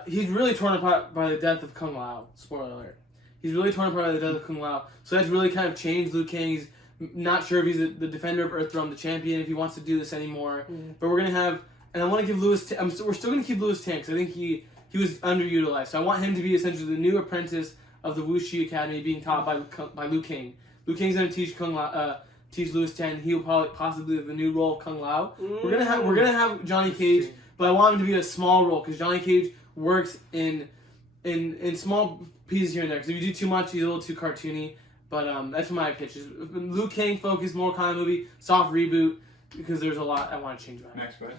He's really torn apart by the death of Kung Lao. Spoiler alert. He's really torn apart by the death of Kung Lao. So that's really kind of changed Liu Kang. He's not sure if he's the defender of Earthrealm, the champion, if he wants to do this anymore. But we're gonna have, and I want to give Louis. We're still gonna keep Louis Tan, because I think he was underutilized. So I want him to be essentially the new apprentice of the Wuxi Academy, being taught by Liu Kang. Liu Kang's gonna teach teach Louis Tan. He'll possibly have the new role of Kung Lao. We're gonna have Johnny Cage, but I want him to be a small role, because Johnny Cage works in small pieces here and there. Because if you do too much, he's a little too cartoony. But that's my pitch. Is Liu Kang focused, more kind of movie, soft reboot, because there's a lot I want to change about it. Next, go ahead.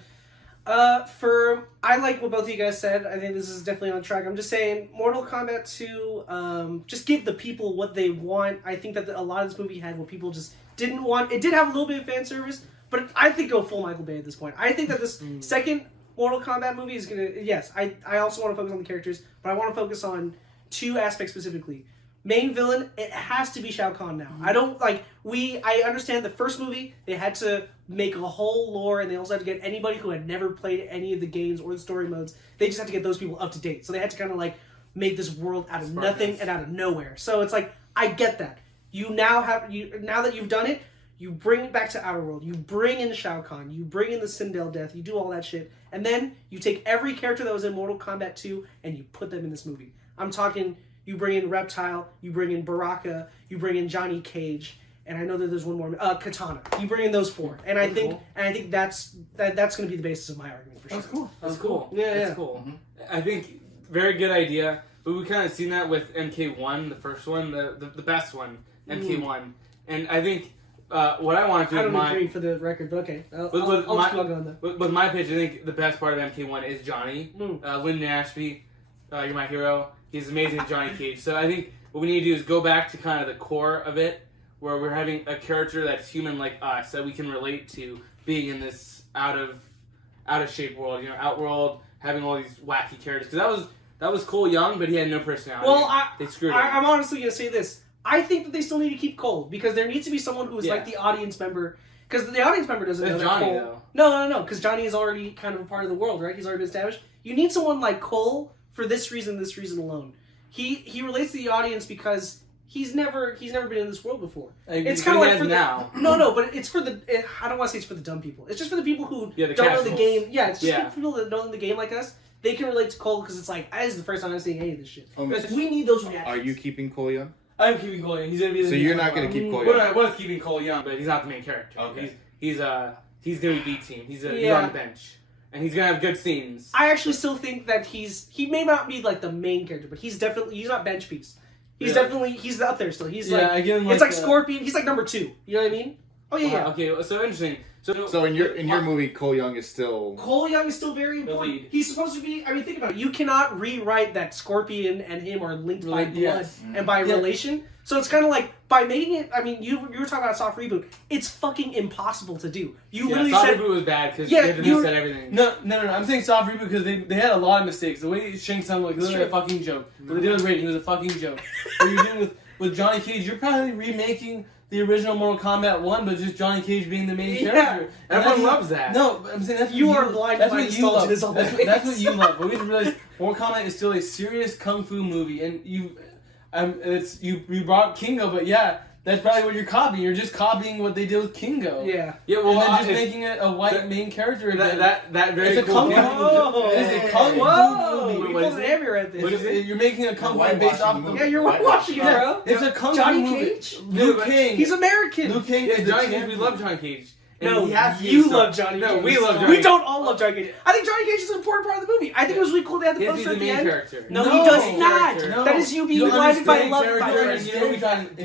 I like what both of you guys said. I think this is definitely on track. I'm just saying, Mortal Kombat 2, just give the people what they want. I think that a lot of this movie had what people just didn't want. It did have a little bit of fan service, but I think go full Michael Bay at this point. I think that this second Mortal Kombat movie is gonna, yes, I also want to focus on the characters, but I want to focus on two aspects specifically. main villain, it has to be Shao Kahn now. I don't I understand the first movie, they had to make a whole lore, and they also had to get anybody who had never played any of the games or the story modes. They just had to get those people up to date. So they had to kind of like make this world out of nothing and out of nowhere. So it's like, I get that. Now that you've done it, you bring it back to our world. You bring in Shao Kahn. You bring in the Sindel death. You do all that shit. And then you take every character that was in Mortal Kombat 2 and you put them in this movie. I'm talking, you bring in Reptile, you bring in Baraka, you bring in Johnny Cage, and I know that there's one more, Katana. You bring in those 4. And I think that's going to be the basis of my argument for sure. That's cool. That's cool. Yeah, That's cool. I think very good idea. But we kind of seen that with MK1, the first one, the best one, MK1. And I think what I want to do I with don't agree for the record, but okay. I'll go on though. With my pitch, I think the best part of MK1 is Johnny. Lyndon Ashby, you're my hero. He's amazing at Johnny Cage. So I think what we need to do is go back to kind of the core of it, where we're having a character that's human like us, that we can relate to being in this out of shape world, Outworld, having all these wacky characters. Because that was Cole Young, but he had no personality. Well, they screwed him. I'm honestly going to say this. I think that they still need to keep Cole, because there needs to be someone who is like the audience member. Because the audience member doesn't know that Johnny, Cole... though. No, because Johnny is already kind of a part of the world, right? He's already been established. You need someone like Cole for this reason alone. He relates to the audience because he's never been in this world before. It's kind of like for now. But it's for the... I don't want to say it's for the dumb people. It's just for the people who the don't know the casuals. game. Yeah, it's just for people that don't know the game like us. They can relate to Cole because it's like, this is the first time I'm seeing any of this shit. We need those reactions. Are you keeping Cole Young? I'm keeping Cole Young. He's gonna be. So you're not gonna keep Cole Well, Young? I was keeping Cole Young, but he's not the main character. Okay. He's gonna be B team. He's on the bench, and he's gonna have good scenes. I actually still think that he may not be like the main character, but he's not bench piece. He's up there still. He's I give him it's like Scorpion. He's like number 2. You know what I mean? Oh yeah. Okay, so interesting. So in your movie, Cole Young is still... Cole Young is still very important. lead. He's supposed to be... I mean, think about it. You cannot rewrite that Scorpion and him are linked by blood and by relation. So it's kind of like, by making it... I mean, you were talking about a soft reboot. It's fucking impossible to do. Soft reboot was bad because they had to reset everything. No. I'm saying soft reboot because they had a lot of mistakes. The way Shang Tsung was literally a fucking joke. What they did with Raiden was a fucking joke. What you're doing with Johnny Cage, you're probably remaking the original Mortal Kombat 1, but just Johnny Cage being the main character. And everyone loves that. No, I'm saying that's You what are blind that's by what you love. nostalgia. That's what you love. But we just realized Mortal Kombat is still a serious kung fu movie, and you brought up Kingo, but that's probably what you're copying. You're just copying what they did with Kingo. Yeah. Well, and then just making it a white main character again. That very it's cool. a kung fu. It is a kung fu movie. You pulled an Amir right there. You're making a kung fu based off the... Yeah, you're watching it, bro. It's a kung Johnny fu movie. Cage? Liu Kang. He's American. Liu Kang is Johnny the Cage. We love Johnny Cage. No, you love Johnny Cage. No, we love Johnny Cage. We don't all love Johnny Cage. I think Johnny Cage is an important part of the movie. I think it was really cool they had the poster at the end. Character. No, he does not. No. That is you being blinded by love. Do you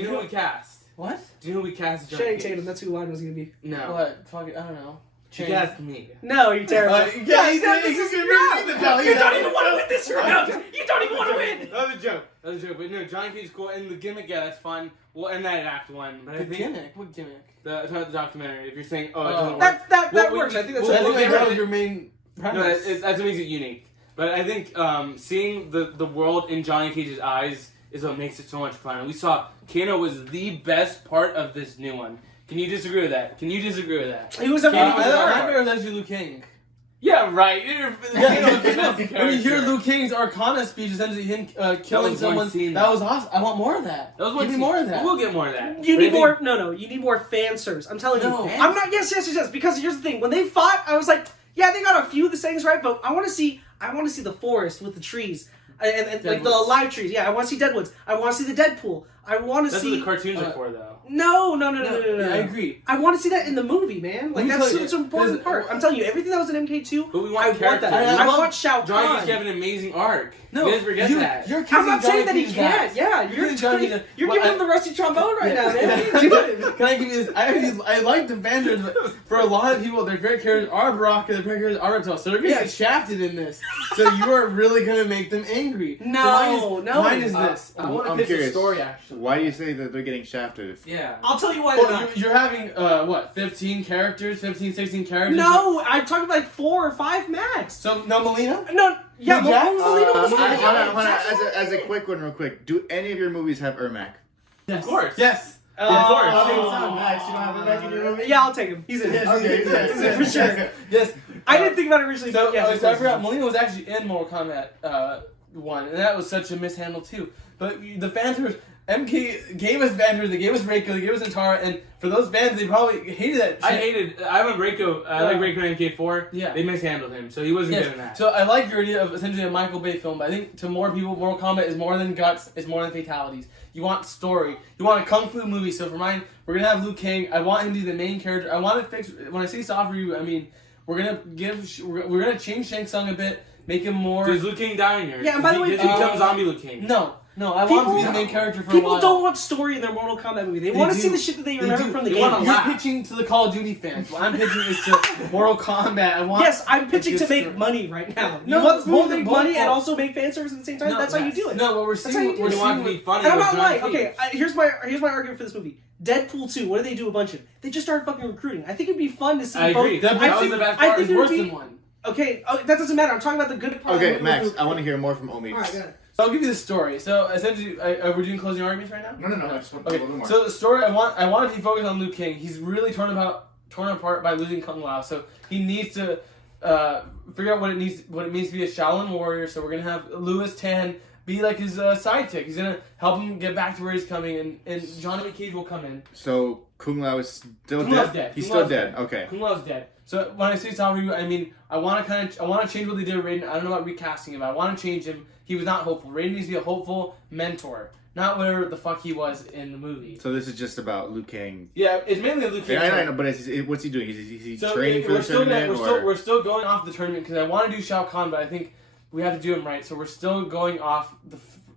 know who we cast? What? Do you know who we cast? Johnny Channing Cage? Tatum, that's who line was going to be. No. What? Fuck it, I don't know. She cast me. No, you're terrible. He's gonna You don't even want to win this round. You don't even want to win. That was a joke. But no, Johnny Cage is cool. And the gimmick, that's fun. We'll end that at Act 1. But I think gimmick? What gimmick? The documentary. If you're saying, it doesn't work. That works. I think That's your main premise. No, that's what makes it unique. But I think seeing the world in Johnny Cage's eyes is what makes it so much fun. And we saw Kano was the best part of this new one. Can you disagree with that? He was I thought it was actually Liu Kang. Yeah, right. When you hear Liu Kang's Arcana speech, essentially him killing someone, that was awesome. I want more of that. Give me more of that. We'll get more of that. You need more. No. You need more fan service. I'm telling you. I'm not. Yes. Because here's the thing. When they fought, I was like, yeah, they got a few of the things right, but I want to see the forest with the trees. And like the live trees, I want to see Deadwoods. I want to see the Deadpool. I want to see. That's what the cartoons are for, though. No. I agree. I want to see that in the movie, man. Like that's an important part. I'm telling you, everything that was in MK2, but we I want that. I want Shao Kahn. Johnny Cage have an amazing arc. No, you guys forget that. I'm not saying that he can't. Yeah, you're giving him the rusty trombone right now, man. Can I give you this? I like the Vanders, but for a lot of people, their favorite characters are Baraka, their favorite characters are Reptile, so they're gonna get shafted in this. So you are really gonna make them angry. No. Mine is this. I'm curious. Story, actually. Why do you say that they're getting shafted? Yeah. I'll tell you why. Well, you're having 15 characters, 15, 16 characters. No, I'm talking like 4 or 5 max. So no Melina? No. Yeah, Jack? Molina was Hold fine. on, hold on. As a quick one, real quick. Do any of your movies have Ermac? Yes. Of course. Yes. Of course. Max, you don't have Ermac in your movie? Yeah, I'll take him. He's in it. Okay, He's in it for sure. Yes. I didn't think about it originally. So, but yes, so I forgot, Molina was actually in Mortal Kombat 1, and that was such a mishandle too. But the fans were, MK gave us Vander, they gave us Reiko, they gave us Antara, and for those fans, they probably hated that shit. I like Reiko in MK4. Yeah. They mishandled him, so he wasn't Yes. good in that. So I like your idea of essentially a Michael Bay film, but I think to more people, Mortal Kombat is more than guts, it's more than fatalities. You want story. You want a kung fu movie. So for mine, we're gonna have Liu Kang. I want him to be the main character. I want to fix. When I say soft review, I mean we're gonna change Shang Tsung a bit, make him more. Does Liu Kang die in yours? Yeah, and by the way, does he become zombie Liu Kang? No, I want him to be the main character for a People while. don't want story in their Mortal Kombat movie. They want to see the shit that they remember from the They game. wanna You're laugh. pitching to the Call of Duty fans. What I'm pitching is to Mortal Kombat. I want. Yes, I'm pitching a to good make story. money right now. No, You want both- both make both- money and both. also make fan service at the same time? No, That's how you do it. No, what we're That's how seeing. you do We're it. They want to seeing. be funny. And I'm with not Johnny lying. Cage. Okay, here's my argument for this movie. Deadpool 2. What do they do a bunch of? They just start fucking recruiting. I think it'd be fun to see. I both. agree. That I was think, the best I part. think Is it would worse be than one. okay. Oh, that doesn't matter. I'm talking about the good part. Okay, of the Max, movie. I want to hear more from Omid. All right, got it. So I'll give you the story. So essentially, we're doing closing arguments right now. No, I just want a Okay, little more. so the story I want to be focused on Liu Kang. He's really torn apart by losing Kung Lao. So he needs to figure out what it means to be a Shaolin warrior. So we're gonna have Louis Tan be like his sidekick. He's gonna help him get back to where he's coming, and Johnny Cage will come in. So Kung Lao is still Kung Lao's dead? dead. He's Kung still Lao's dead. dead. Okay. Kung Lao's dead. So when I say soft reboot, I mean I want to change what they did with Raiden. I don't know about recasting him. I want to change him. He was not hopeful. Raiden needs to be a hopeful mentor, not whatever the fuck he was in the movie. So this is just about Liu Kang. Yeah, it's mainly a Liu Kang. Yeah, I story. know, but what's he doing? Is he So training for we're the still tournament? we're still going off the tournament because I want to do Shao Kahn, but I think we have to do him right. So we're still going off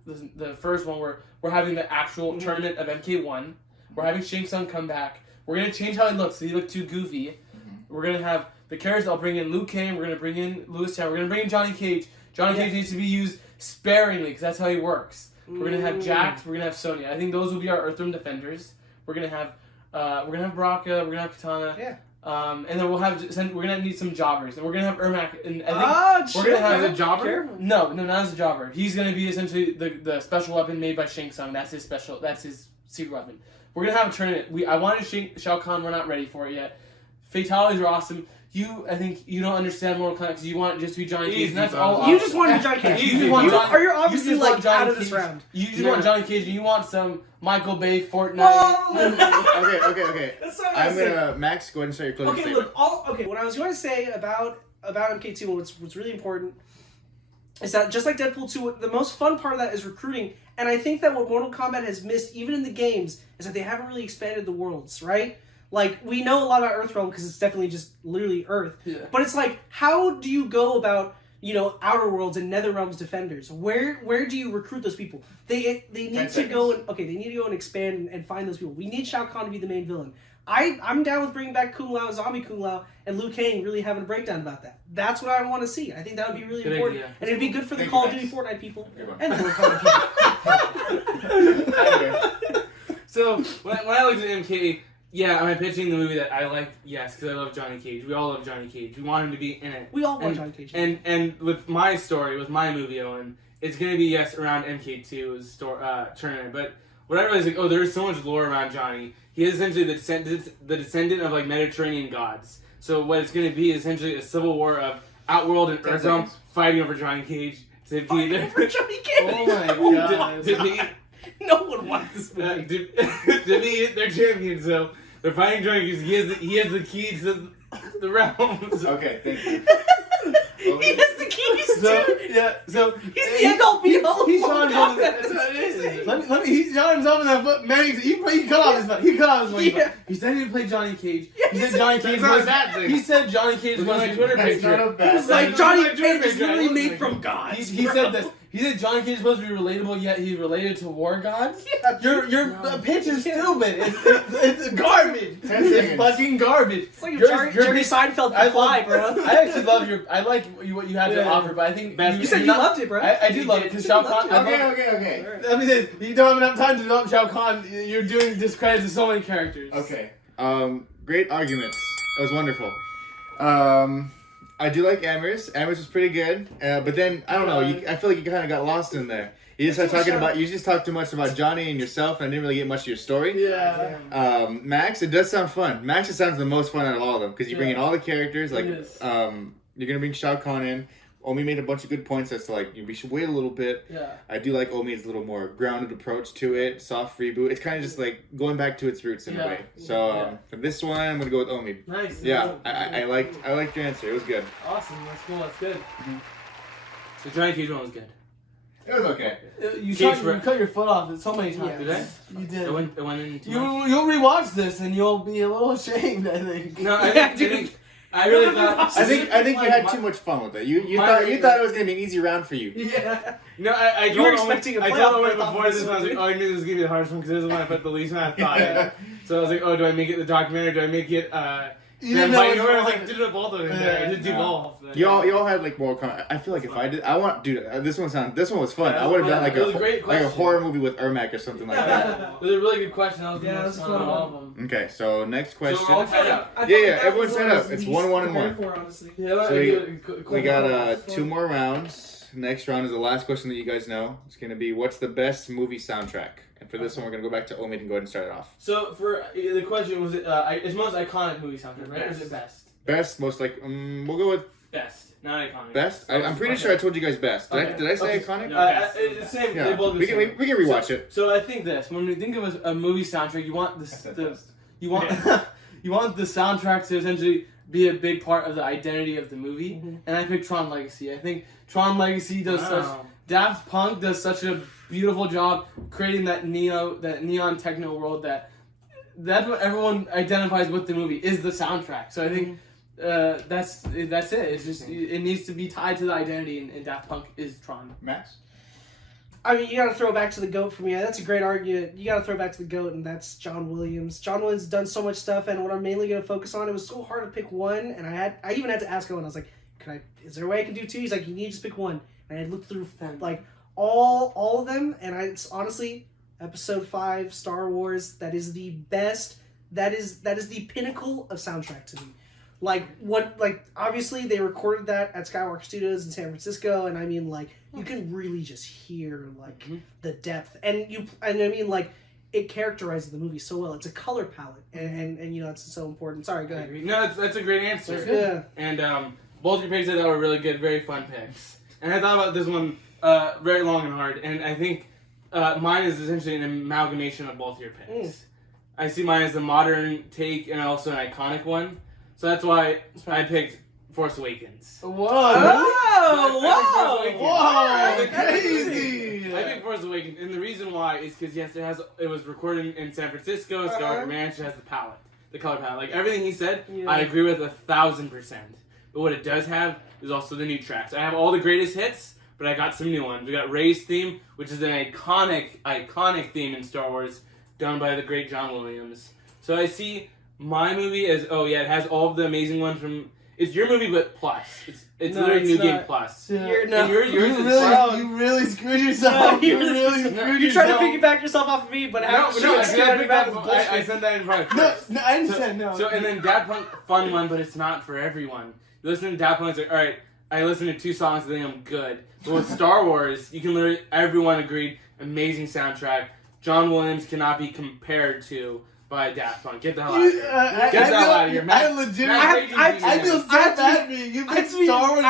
the first one where we're having the actual tournament of MK1. We're having Shang Tsung come back. We're gonna change how he looks. So he looked too goofy. We're gonna have the characters. I'll bring in Liu Kang. We're gonna bring in Louis Tan. We're gonna bring in Johnny Cage. Johnny Cage needs to be used sparingly because that's how he works. We're gonna have Jax. We're gonna have Sonya. I think those will be our Earthrealm defenders. We're gonna have Baraka. We're gonna have Katana. Yeah. And then we're gonna need some jobbers, and we're gonna have Ermac. And I think We're we're gonna have a jobber? No, not as a jobber. He's gonna be essentially the special weapon made by Shang Tsung. That's his secret weapon. We're gonna have a tournament. I wanted Shao Kahn. We're not ready for it yet. Fatalities are awesome. I think you don't understand Mortal Kombat because you want it just to be Johnny Cage, Easy, and that's bro. all. You just want to be Johnny Cage. You just want Johnny- You're obviously you just want like Johnny out of this Cage. round. You just want Johnny Cage, and you want some Michael Bay Fortnite. Okay. That's what I I'm was gonna Max. Go ahead and start your closing Okay, statement. look. What I was going to say about MK2 and what's really important is that just like Deadpool 2, the most fun part of that is recruiting. And I think that what Mortal Kombat has missed, even in the games, is that they haven't really expanded the worlds, right? Like, we know a lot about Earthrealm because it's definitely just literally Earth. Yeah. But it's like, how do you go about, Outer Worlds and Netherrealm's defenders? Where do you recruit those people? They need 10 to go and they need to go and expand and find those people. We need Shao Kahn to be the main villain. I'm down with bringing back Kung Lao, Zombie Kung Lao, and Liu Kang really having a breakdown about that. That's what I want to see. I think that would be really Good important. idea. And it'd be good for the Thank Call you, of Duty Max. Fortnite people. Good one. And the Mortal Kombat people. So when I looked at MK, yeah, am I pitching the movie that I like? Yes, because I love Johnny Cage. We all love Johnny Cage. We want him to be in it. We all want And- Johnny Cage. And with my story, with my movie, Owen, it's gonna be around MK2's tournament. But what I realized, there's so much lore around Johnny. He is essentially the descendant of like Mediterranean gods. So what it's gonna be is essentially a civil war of Outworld and 10 Earthrealm seconds. fighting over Johnny Cage to be Fighting for Johnny Cage. Oh my god. to be No one wants this movie. to be their champion. So they're fighting Johnny Cage. He has the key to the realms. Okay, thank you. He has the keys So too. yeah, so He's the end all be all. He's of shot Mortal himself. In Kombat. That's what it is. Let me. He shot himself in that foot. Man, he cut off his foot. He cut off his foot. Yeah. He said he would play Johnny Cage. Yeah, he he said said- Johnny Cage That's not was. a bad thing. He said Johnny Cage Look was at my Twitter That's picture. not a bad It's like thing. Johnny That's my Cage is Twitter literally picture. made from gods. He bro. said this. He said Johnny Cage is supposed to be relatable, yet he's related to war gods. Yeah. Your pitch is stupid. It's garbage. 10 It's seconds. fucking garbage. It's like Your- Jerry your- Seinfeld I can fly, love, bro. I actually love what you had to Yeah. offer, but I think You said you not- loved it, bro. I do love it because Shao Kahn. I love- Okay. Let me say, you don't have enough time to develop Shao Kahn. You're doing discredit to so many characters. Okay. Great arguments. That was wonderful. I do like Amir's. Amir's was pretty good, but then I don't know. I feel like you kind of got lost in there. You just started talking about. You just talked too much about Johnny and yourself, and I didn't really get much of your story. Yeah. Max, it does sound fun. Max just sounds the most fun out of all of them because you bring in all the characters. Like, It is. you're gonna bring Shao Kahn in. Omi made a bunch of good points as to like we should wait a little bit. Yeah. I do like Omi's little more grounded approach to it, soft reboot. It's kind of just like going back to its roots in a way. So for this one, I'm gonna go with Omi. Nice. Yeah, I liked your answer. It was good. Awesome. That's cool. That's good. The Johnny Cage one was good. It was okay. You Cage cut your foot off so many times. Yeah. Did I? You did. It went in too much. You'll rewatch this and you'll be a little ashamed. I think. No, I think I really thought. I think you had too much fun with it. You thought it was gonna be an easy round for you. Yeah. No, I You were told Owen- expecting a I playoff told Owen berth off before of this this one. I was like, one. oh, I knew this was gonna be the hardest one because this is the one I put the least one I thought. So I was like, oh, do I make it the documentary? Do I make it? You didn't know I which was one. like, did it both of them there. I did do Yeah. both. Y'all had like more. I feel like if I did, I want, dude. This one was fun. Yeah, I would have done like it was a great a question. horror movie with Ermac or something like that. It was a really good question. That was the Yeah, most that's fun of fun. all of them. Okay, so next question. So we're all tied up. I Yeah, felt yeah, that everyone's was set one I up. was It's least 1-1 and prepared 1. for, honestly. Yeah, So we got 2 more rounds. Next round is the last question that you guys know. It's gonna be what's the best movie soundtrack? And for this one, we're gonna go back to Omid and go ahead and start it off. So for the question was it it's most iconic movie soundtrack, right? Or is it best? Best, most like we'll go with Best, not iconic. best. I'm pretty sure I told you guys best. Did I say iconic? No. It's the same. Yeah, They both we can rewatch it. So I think this when we think of a movie soundtrack, you want you want you want the soundtrack to essentially be a big part of the identity of the movie. And I picked Tron Legacy. I think Tron Legacy does such. Daft Punk does such a beautiful job creating that neon techno world that's what everyone identifies with the movie is the soundtrack. So I think that's it. It's just it needs to be tied to the identity, and Daft Punk is Tron. Max. I mean, you got to throw back to the GOAT for me. That's a great argument. You got to throw back to the GOAT, and that's John Williams. John Williams has done so much stuff, and what I'm mainly going to focus on, it was so hard to pick one, and I even had to ask Owen. I was like, is there a way I can do 2? He's like, you need to just pick one. And I looked through like all of them, and it's honestly Episode 5, Star Wars. That is the best. That is the pinnacle of soundtrack to me. Obviously they recorded that at Skywalker Studios in San Francisco, and I mean you can really just hear the depth, and I mean it characterizes the movie so well. It's a color palette, and it's so important. Sorry, go ahead. No, that's a great answer. Yeah. And both your picks I thought were really good, very fun picks. And I thought about this one very long and hard, and I think mine is essentially an amalgamation of both your picks. I see mine as a modern take and also an iconic one. So that's why I picked Force Awakens. Whoa! I picked Crazy! I picked Force Awakens, and the reason why is because yes, it was recorded in San Francisco. Skywalker Mansion has the color palette. Like everything he said, I agree with 1,000%. But what it does have is also the new tracks. I have all the greatest hits, but I got some new ones. We got Rey's theme, which is an iconic theme in Star Wars, done by the great John Williams. So I see my movie as it has all of the amazing ones from. It's your movie, but plus. It's No, literally it's New not. Game Plus. Yours You really screwed yourself. You really screwed You're trying to yourself. piggyback yourself off of me, but I sent that in front of No, first. no, I understand. No. So and then Daft Punk, fun one, but it's not for everyone. You listen to Daft Punk, it's like, all right, I listen to 2 songs, I think I'm good. But with Star Wars, you can literally everyone agreed, amazing soundtrack. John Williams cannot be compared to by Daft Punk. Get the hell out of here. Get the hell out of here, I man. legitimately. I feel so bad for you. You picked Star Wars.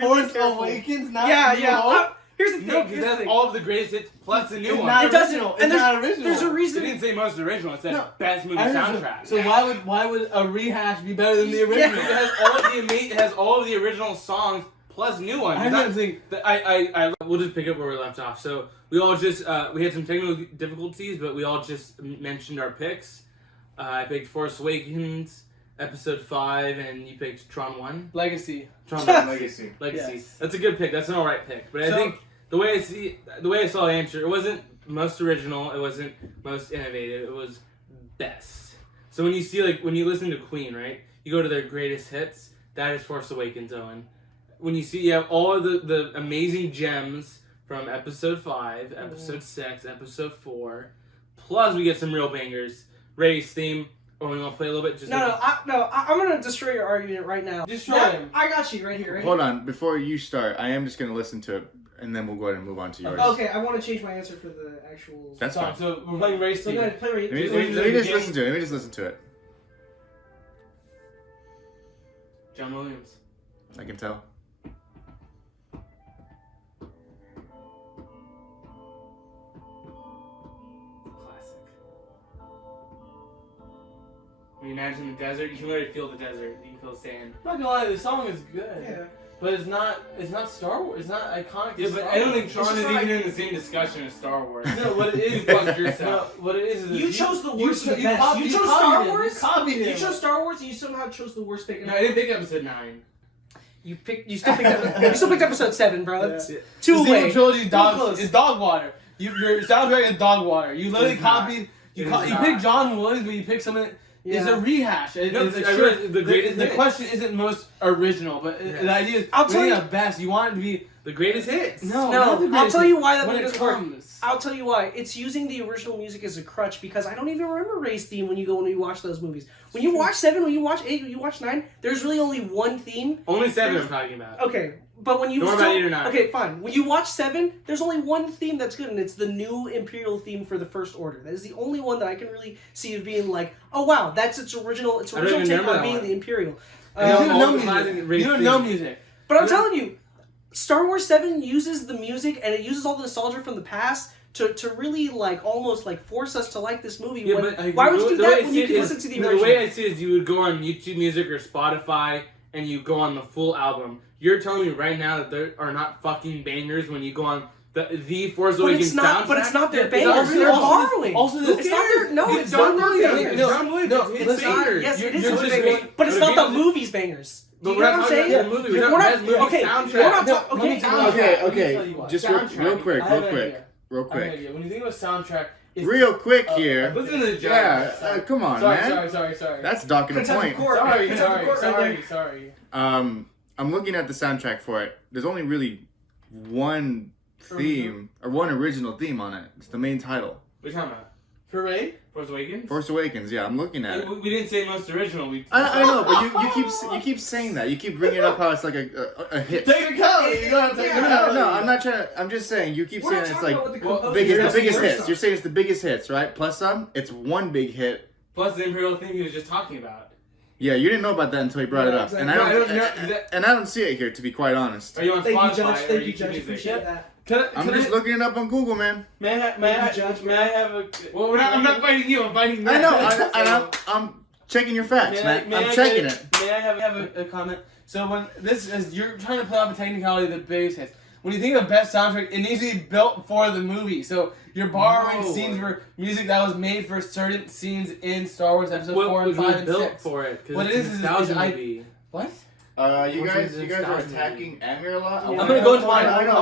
Force Awakens. Not Here's the thing. No, because it has all of the greatest hits plus the new It's one. not It doesn't. original. And It's not original. There's a It reason. didn't say most original. It said No, best movie I understand. soundtrack. So why would a rehash be better than the original? It has all of the original songs plus new ones. I don't think. We'll just pick up where we left off. So we all just we had some technical difficulties, but we all just mentioned our picks. I picked Force Awakens, Episode 5, and you picked Tron 1. Legacy. Tron 1. Legacy. Legacy. Yes. That's a good pick. That's an alright pick. But I think the way I saw the answer, it wasn't most original. It wasn't most innovative. It was best. So when you see when you listen to Queen, right? You go to their greatest hits. That is Force Awakens, Owen. When you see you have all of the amazing gems from Episode 5, Episode 6, Episode 4, plus we get some real bangers. Rey's theme, Oh, you want to play a little bit? Just I'm gonna destroy your argument right now. Destroy him. I got you right here. Right Hold on, before you start, I am just gonna listen to it, and then we'll go ahead and move on to yours. Okay, I want to change my answer for the actual. That's fine. So we're playing race So team. go ahead, play right. Let me just listen to it. Let me just listen to it. John Williams. I can tell. Classic. When you imagine the desert, you can literally feel the desert. You can feel sand. I'm not gonna lie, the song is good. Yeah. But it's not Star Wars. It's not iconic. to Yeah, but Star I don't think Wars. Tron just is not even in the same discussion as Star Wars. No, what it is, Fuck yourself. no, what it is You chose the worst and the you best. copied- You chose copied Star him. Wars? You copied him. You chose Star Wars, and you somehow chose the worst pick. No, I didn't pick episode 9. You still picked episode 7, bro. That's Yeah. two The away. sequel trilogy is Real close. is dog water. Your soundtrack is dog water. You literally It's not. copied. You It is you not. picked John Williams, but you picked something that is a rehash. No, It's I realized the greatest the hits. question isn't most original, but Yes. the idea is I'll tell we need you- a best. You want it to be The greatest hits. no. No, not the I'll greatest tell you why that when movie it doesn't work. comes. I'll tell you why. It's using the original music as a crutch because I don't even remember Ray's theme when you watch those movies. When you watch 7, when you watch 8, when you watch 9, there's really only one theme. Only 7 I'm talking about. Okay, but when you Don't worry still- about 8 or 9. Okay, fine. When you watch 7, there's only one theme that's good, and it's the new Imperial theme for the First Order. That is the only one that I can really see as being like, oh wow, that's its original I don't take even remember on that being one. the Imperial. You Um, don't know all the classic music. race You don't know themes. music. But I'm telling you, Star Wars 7 uses the music and it uses all the nostalgia from the past to really like almost like force us to like this movie. Yeah, when, but, like, why would you do the way that I when see you it can is- listen to the The original? way I see it is you would go on YouTube Music or Spotify and you go on the full album. You're telling me right now that there are not fucking bangers when you go on the Force But Awakens it's not. soundtrack? But it's not their Yeah, bangers. also- They're also- borrowing. also Who this- it's not their. No, it's not their bangers. No, no, it's listen, bangers. Yes, it is You're their just bangers. going- But it's but not the again- movie's bangers. Do But you we're know not what I'm talking saying? about the movie. We're We're talking not- about the movie okay, soundtrack. we're not No, talking. let me Okay, tell you. Okay, Let me okay. tell you why. Just Soundtrack. real quick, I have real an quick, idea. real I have an quick. idea. When you think of a soundtrack, it's Real quick here. Listen to the judge. Yeah, come on, sorry, man. sorry. That's docking a Contempt point. of court. Sorry, Contempt of court right there. sorry. I'm looking at the soundtrack for it. There's only really one theme or one original theme on it. It's the main title. What are you talking about? Parade? Force Awakens? Force Awakens. Yeah, I'm looking at it. We didn't say most original. I know, but you keep saying that. You keep bringing up how it's like a hit. Technicality. You gotta take No, I'm not trying to. I'm just saying. You keep We're saying not it's talking like about what the well, composer biggest, does the biggest first hits. off. You're saying it's the biggest hits, right? Plus some. It's one big hit. Plus the Imperial thing he was just talking about. Yeah, you didn't know about that until he brought it up, and I No, I don't. don't know that- And I don't see it here, to be quite honest. Are you on Thank Spotify you, Judge. or Thank you, YouTube Judge. Music? Appreciate that. I'm just looking it up on Google, man. May I Thank you, Judge. have a? Well, I'm not fighting you. I'm fighting I Matt. know. I'm checking your facts, man. May I'm I checking get- it. May I have a comment? So when this is, you're trying to play off a technicality of the biggest hits. When you think of best soundtrack, it needs to be built for the movie. So you're borrowing No. scenes for music that was made for certain scenes in Star Wars Episode 4 What and was 5 and built 6. for it? 'Cause What it's it a is nostalgia I- movie. What? You guys are Nostalgia attacking Amir a lot. I'm gonna go into mine. I know.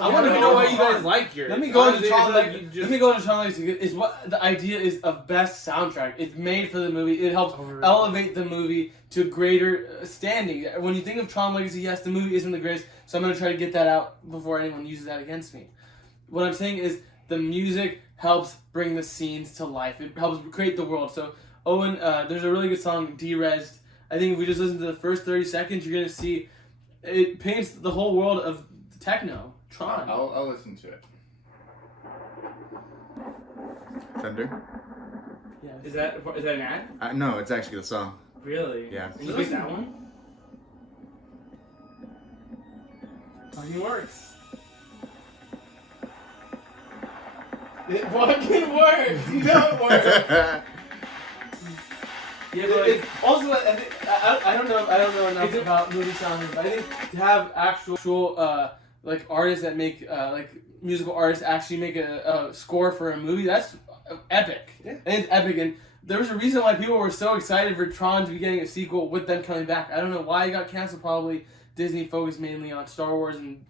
I wanna know why you guys like yours. Let me go into Tron like Legacy. Let me go into Tron Legacy. It's what the idea is of best soundtrack. It's made for the movie. It helps elevate the movie to greater standing. When you think of Tron Legacy, yes, the movie isn't the greatest, so I'm gonna try to get that out before anyone uses that against me. What I'm saying is the music helps bring the scenes to life. It helps create the world. So Owen, there's a really good song, D-Res. I think if we just listen to the first 30 seconds, you're gonna see it paints the whole world of techno. Tron. I'll listen to it. Thunder? Yeah. Is that an ad? No, it's actually the song. Really? Yeah. And you picked that one? Fucking works. It fucking works. You know it works. Yeah, but like, Also, I think I don't know enough about movie soundtrack, but I think to have actual like artists that make like musical artists actually make a score for a movie, that's epic. Yeah. And it's epic, and there was a reason why people were so excited for Tron to be getting a sequel with them coming back. I don't know why it got canceled. Probably Disney focused mainly on Star Wars and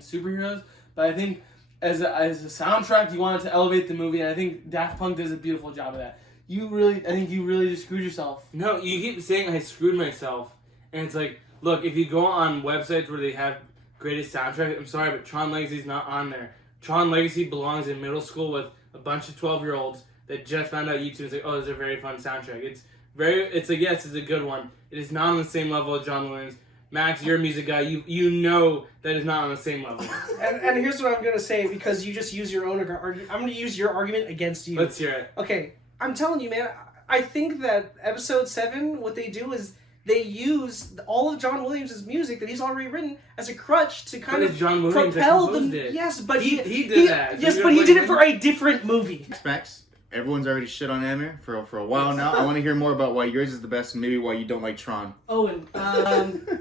superheroes, but I think as a soundtrack, you wanted to elevate the movie, and I think Daft Punk does a beautiful job of that. I think you really just screwed yourself. no, you keep saying I screwed myself, and it's like, look, if you go on websites where they have greatest soundtrack, I'm sorry, but Tron Legacy's not on there. Tron Legacy belongs in middle school with a bunch of 12-year-olds that just found out YouTube. It's like, oh, this is a very fun soundtrack. It's It's a good one. It is not on the same level as John Williams. Max, you're a music guy. You know that is not on the same level. And here's what I'm gonna say, because you just use your own argument. I'm gonna use your argument against you. Let's hear it. Okay, I'm telling you, man. I think that episode 7, what they do is they use all of John Williams' music that he's already written as a crutch to kind of John Williams propel that composed it. Yes, but he did that. Yes, but he did it for a different movie. Max, everyone's already shit on Amir for a while now. I want to hear more about why yours is the best and maybe why you don't like Tron. Owen.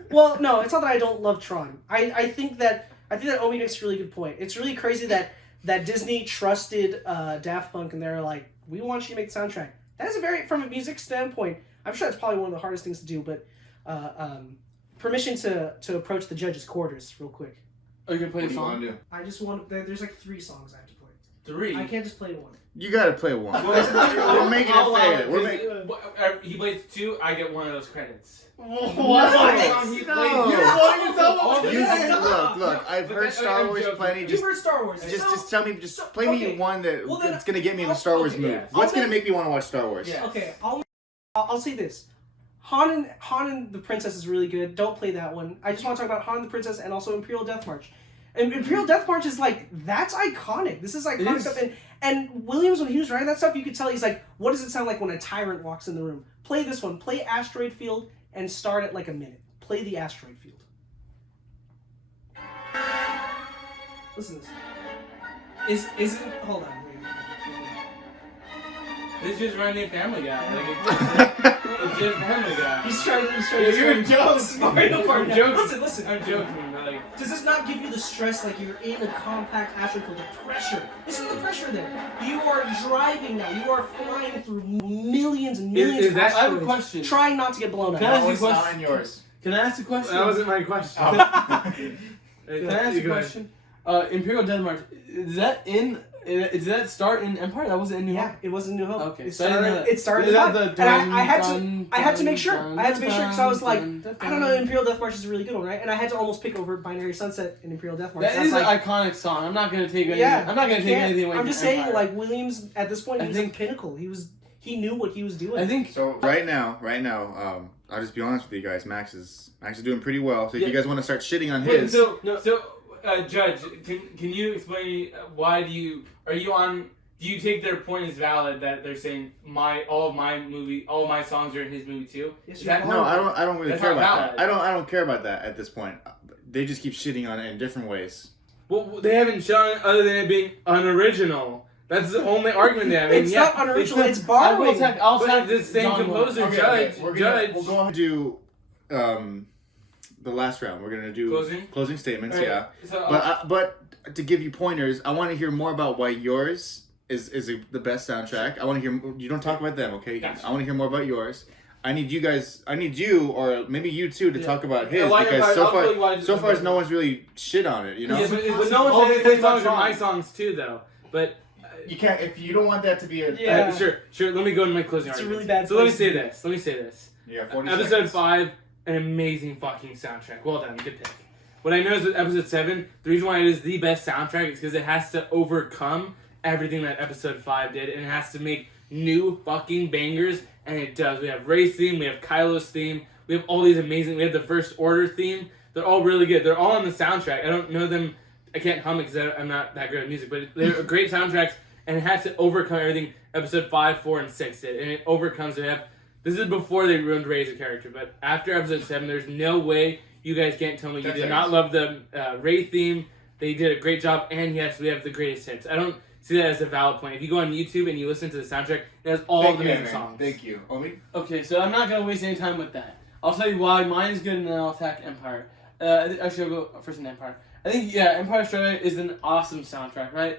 Well, no, it's not that I don't love Tron. I think that Omid makes a really good point. It's really crazy that Disney trusted Daft Punk and they're like, we want you to make the soundtrack. That is from a music standpoint, I'm sure that's probably one of the hardest things to do, but permission to approach the judges' quarters real quick. Are you going to play What a do you want song? to do? I just want, there's like 3 songs I have to play. 3? I can't just play one. You gotta play one. We're making it fair. We're making. He plays 2. I get one of those credits. What? He Look. I've heard Star Wars plenty. You've heard Star Wars. Just tell me. Just play me one that's gonna get me in the Star Wars mood. yeah. What's gonna make me want to watch Star Wars? Yeah. Okay, I'll say this. Han and the Princess is really good. Don't play that one. I just want to talk about Han and the Princess and also Imperial Death March. And Imperial Death March is like, that's iconic. This is iconic stuff. And Williams, when he was writing that stuff, you could tell he's like, what does it sound like when a tyrant walks in the room? Play this one. Play Asteroid Field and start at like a minute. Play the Asteroid Field. Listen to this. Isn't hold on. Wait. This just reminded me of Family Guy. It's just Family Guy. He's trying to You're a joke. Mario Kart. I'm joking. Listen. I'm joking, but like. Does this not give you the stress like you're in a compact asteroid field? The pressure. Listen to the pressure there. You are driving now. You are flying through millions and millions of asteroids. I have a question. Trying not to get blown out. Can I ask you a It's not question? on yours. Can I ask a question? That wasn't my question. Can I ask a question? Imperial Death March, is that start in Empire? That wasn't in New Hope? Yeah, it wasn't New Hope. Okay, It so I didn't know that. started Is in that five. And I had to make sure. I had to make sure because I was like, I don't know, Imperial Death March is a really good one, right? And I had to almost pick over Binary Sunset and Imperial Death March. That is an iconic song. I'm not gonna take anything. Yeah, I'm not gonna take anything away I'm from just saying, Empire. like Williams at this point, he was think- at pinnacle. He knew what he was doing. I think So right now, I'll just be honest with you guys. Max is doing pretty well. So if you guys want to start shitting on his, Judge, can you explain why do you take their point as valid that they're saying all my songs are in his movie too? Yes, Is you that are. no, I don't really That's care not about that. valid. I don't care about that at this point. They just keep shitting on it in different ways. Well, they haven't shown it other than it being unoriginal. That's the only argument they have. It's not unoriginal. It's borrowing. I'll But tag this same John composer, Williams. Judge. We'll go ahead and do the last round. We're gonna do closing statements. Right. Yeah, So, but to give you pointers, I want to hear more about why yours is the best soundtrack. I want to hear. You don't talk about them, okay? Gotcha. I want to hear more about yours. I need you, or maybe you too, to talk about his why- because I'll tell you why- so far no one's really shit on it. You know, yeah, but no one said his songs are my songs too, though. But you can't if you don't want that to be a Yeah. sure. Let me go into my closing It's a arguments. really bad So let me place say to be. this. Let me say this. Yeah, 40 Episode seconds. 5, an amazing fucking soundtrack. Well done, good pick. What I noticed with episode 7, the reason why it is the best soundtrack is because it has to overcome everything that episode 5 did, and it has to make new fucking bangers, and it does. We have Ray's theme, we have Kylo's theme, we have all these amazing, we have the First Order theme. They're all really good. They're all on the soundtrack. I don't know them, I can't hum it because I'm not that good at music, but they're great soundtracks, and it has to overcome everything episode 5, 4, and 6 did, and it overcomes it. This is before they ruined Ray as a character, but after episode 7, there's no way you guys can't tell me you did not love the Ray theme. They did a great job, and yes, we have the greatest hits. I don't see that as a valid point. If you go on YouTube and you listen to the soundtrack, it has all the amazing songs. Thank you, Omid. Okay, so I'm not gonna waste any time with that. I'll tell you why mine is good, and then I'll attack Empire. Actually, I'll go first in Empire. I think Empire Strikes Back is an awesome soundtrack, right?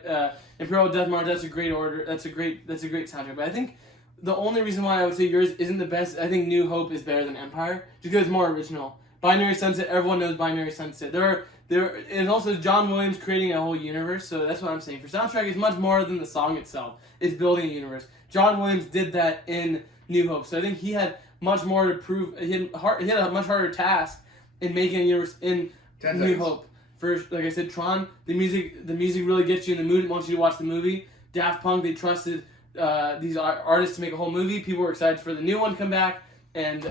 Imperial Death March, that's a great order. That's a great soundtrack. But I think the only reason why I would say yours isn't the best, I think New Hope is better than Empire, just because it's more original. Binary Sunset, everyone knows Binary Sunset. And also John Williams creating a whole universe, so that's what I'm saying. For soundtrack, it's much more than the song itself. It's building a universe. John Williams did that in New Hope, so I think he had much more to prove. He had a much harder task in making a universe in 10 New seconds. Hope. First, like I said, Tron, the music really gets you in the mood. It wants you to watch the movie. Daft Punk, they trusted these artists to make a whole movie. People were excited for the new one to come back, and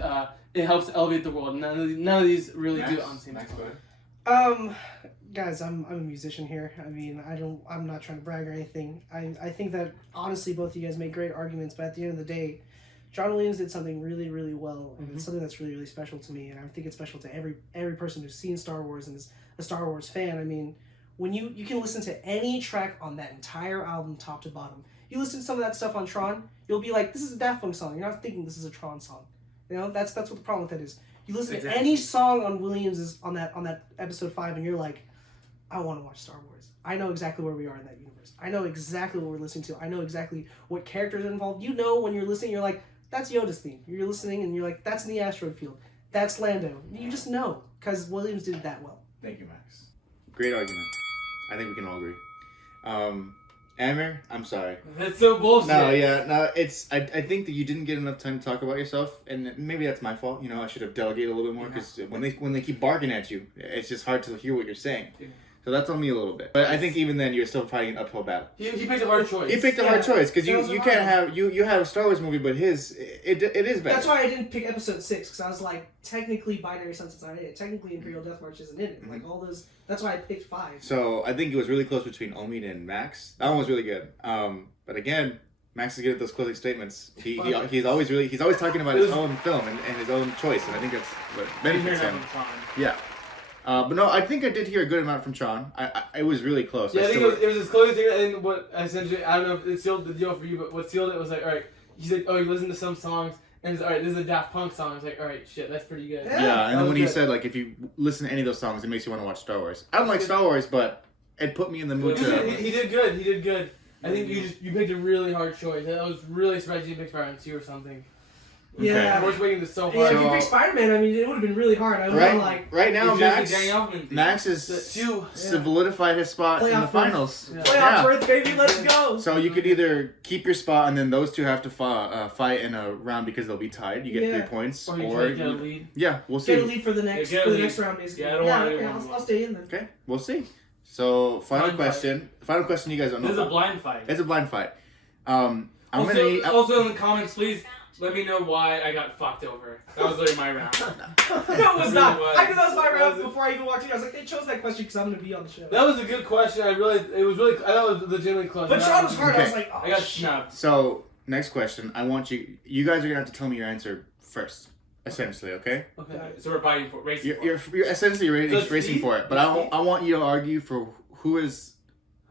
it helps elevate the world. None of these really do it on the same time. Guys, I'm a musician here. I mean, I'm not trying to brag or anything. I think that honestly, both of you guys made great arguments, but at the end of the day, John Williams did something really, really well, and it's something that's really, really special to me, and I think it's special to every person who's seen Star Wars and is a Star Wars fan. I mean, when you can listen to any track on that entire album, top to bottom. You listen to some of that stuff on Tron, you'll be like, this is a Daft Punk song. You're not thinking this is a Tron song. You know, that's what the problem with that is. You listen to any song on Williams' on that episode 5, and you're like, I want to watch Star Wars. I know exactly where we are in that universe. I know exactly what we're listening to. I know exactly what characters are involved. You know when you're listening, you're like, that's Yoda's theme. You're listening, and you're like, that's in the asteroid field. That's Lando. You just know, because Williams did that well. Thank you, Max. Great argument. I think we can all agree. Amir, I'm sorry. That's so bullshit. I think that you didn't get enough time to talk about yourself, and maybe that's my fault. You know, I should have delegated a little bit more, because when they keep barking at you, it's just hard to hear what you're saying. So that's on me a little bit. But I think even then, you're still fighting an uphill battle. He picked a hard choice. He picked a hard choice, because you can't have you have a Star Wars movie, but it is better. That's why I didn't pick episode 6, because I was like, technically Binary Sunset's not in it. Technically Imperial Death March isn't in it. Like all those. That's why I picked 5. So I think it was really close between Omid and Max. That one was really good. But again, Max is good at those closing statements. He's always talking about his own film and his own choice, and I think that's what benefits him. Yeah. But no, I think I did hear a good amount from Sean. It was really close. Yeah, I think it was his closing thing, and what essentially, I don't know if it sealed the deal for you, but what sealed it was like, all right, he's like, oh, you listen to some songs, and it's all right, this is a Daft Punk song. It's like, all right, shit, that's pretty good. Yeah, and then when he said, like, if you listen to any of those songs, it makes you want to watch Star Wars. I don't like Star Wars, but it put me in the mood to... He did good. I think you picked a really hard choice. I was really surprised you picked Spider-Man 2 or something. Yeah, okay. I was waiting this so hard. Yeah, if you picked Spider-Man, I mean, it would have been really hard. I would have like... Right now, Max has solidified his spot in the finals. Yeah. Playoff berth, baby, let's go! So you could either keep your spot, and then those two have to fight in a round because they'll be tied. You get 3 points. Or you get a lead. Yeah, we'll see. Get a lead for the next round, basically. Yeah, I don't want anyone. I'll stay in then. Okay, we'll see. So, final question. Final question you guys don't know. This is a blind fight. It's a blind fight. Also in the comments, please let me know why I got fucked over. That was literally my round. No, it was not. I knew that was my round before I even watched it. I was like, they chose that question because I'm going to be on the show. That was a good question. I thought it was legitimately close. But Sean was hard. Okay. I was like, oh, I got snubbed. So, next question. I want you guys are going to have to tell me your answer first. Essentially, okay? Okay. So we're fighting for racing. You're essentially racing for it, but I want you to argue for who is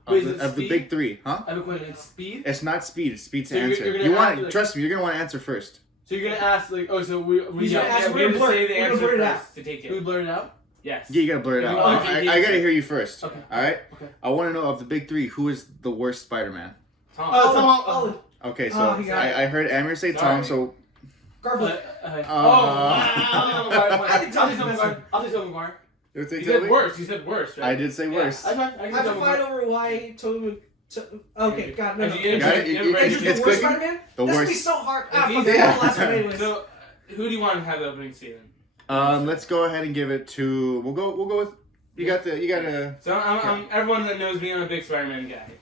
of the big 3, huh? I have a question. It's speed. It's not speed. It's speed to So answer. you're gonna Trust me. You're gonna want to answer first. So you're gonna ask like, oh, so we He's gonna ask, we're gonna say the answer first to take it. We blur it out. Yes. Yeah, you gotta blur it out. I gotta hear you first. Okay. All right. Okay. I want to know of the big 3, who is the worst Spider-Man? Tom. Okay, so I heard Amir say Tom, so. Garfield. Wow. I think Tom's the best one. I'll say Tobey Maguire. You said worse. You said worse, right? I did say worse. I have to fight over why Tobey. Okay, God, no. It's the worst Spider-Man? The That's worst. gonna be so hard. So, who do you want to have the opening scene? Let's go ahead and give it to. We'll go with. You got a. So everyone that knows me, I'm a big Spider-Man guy.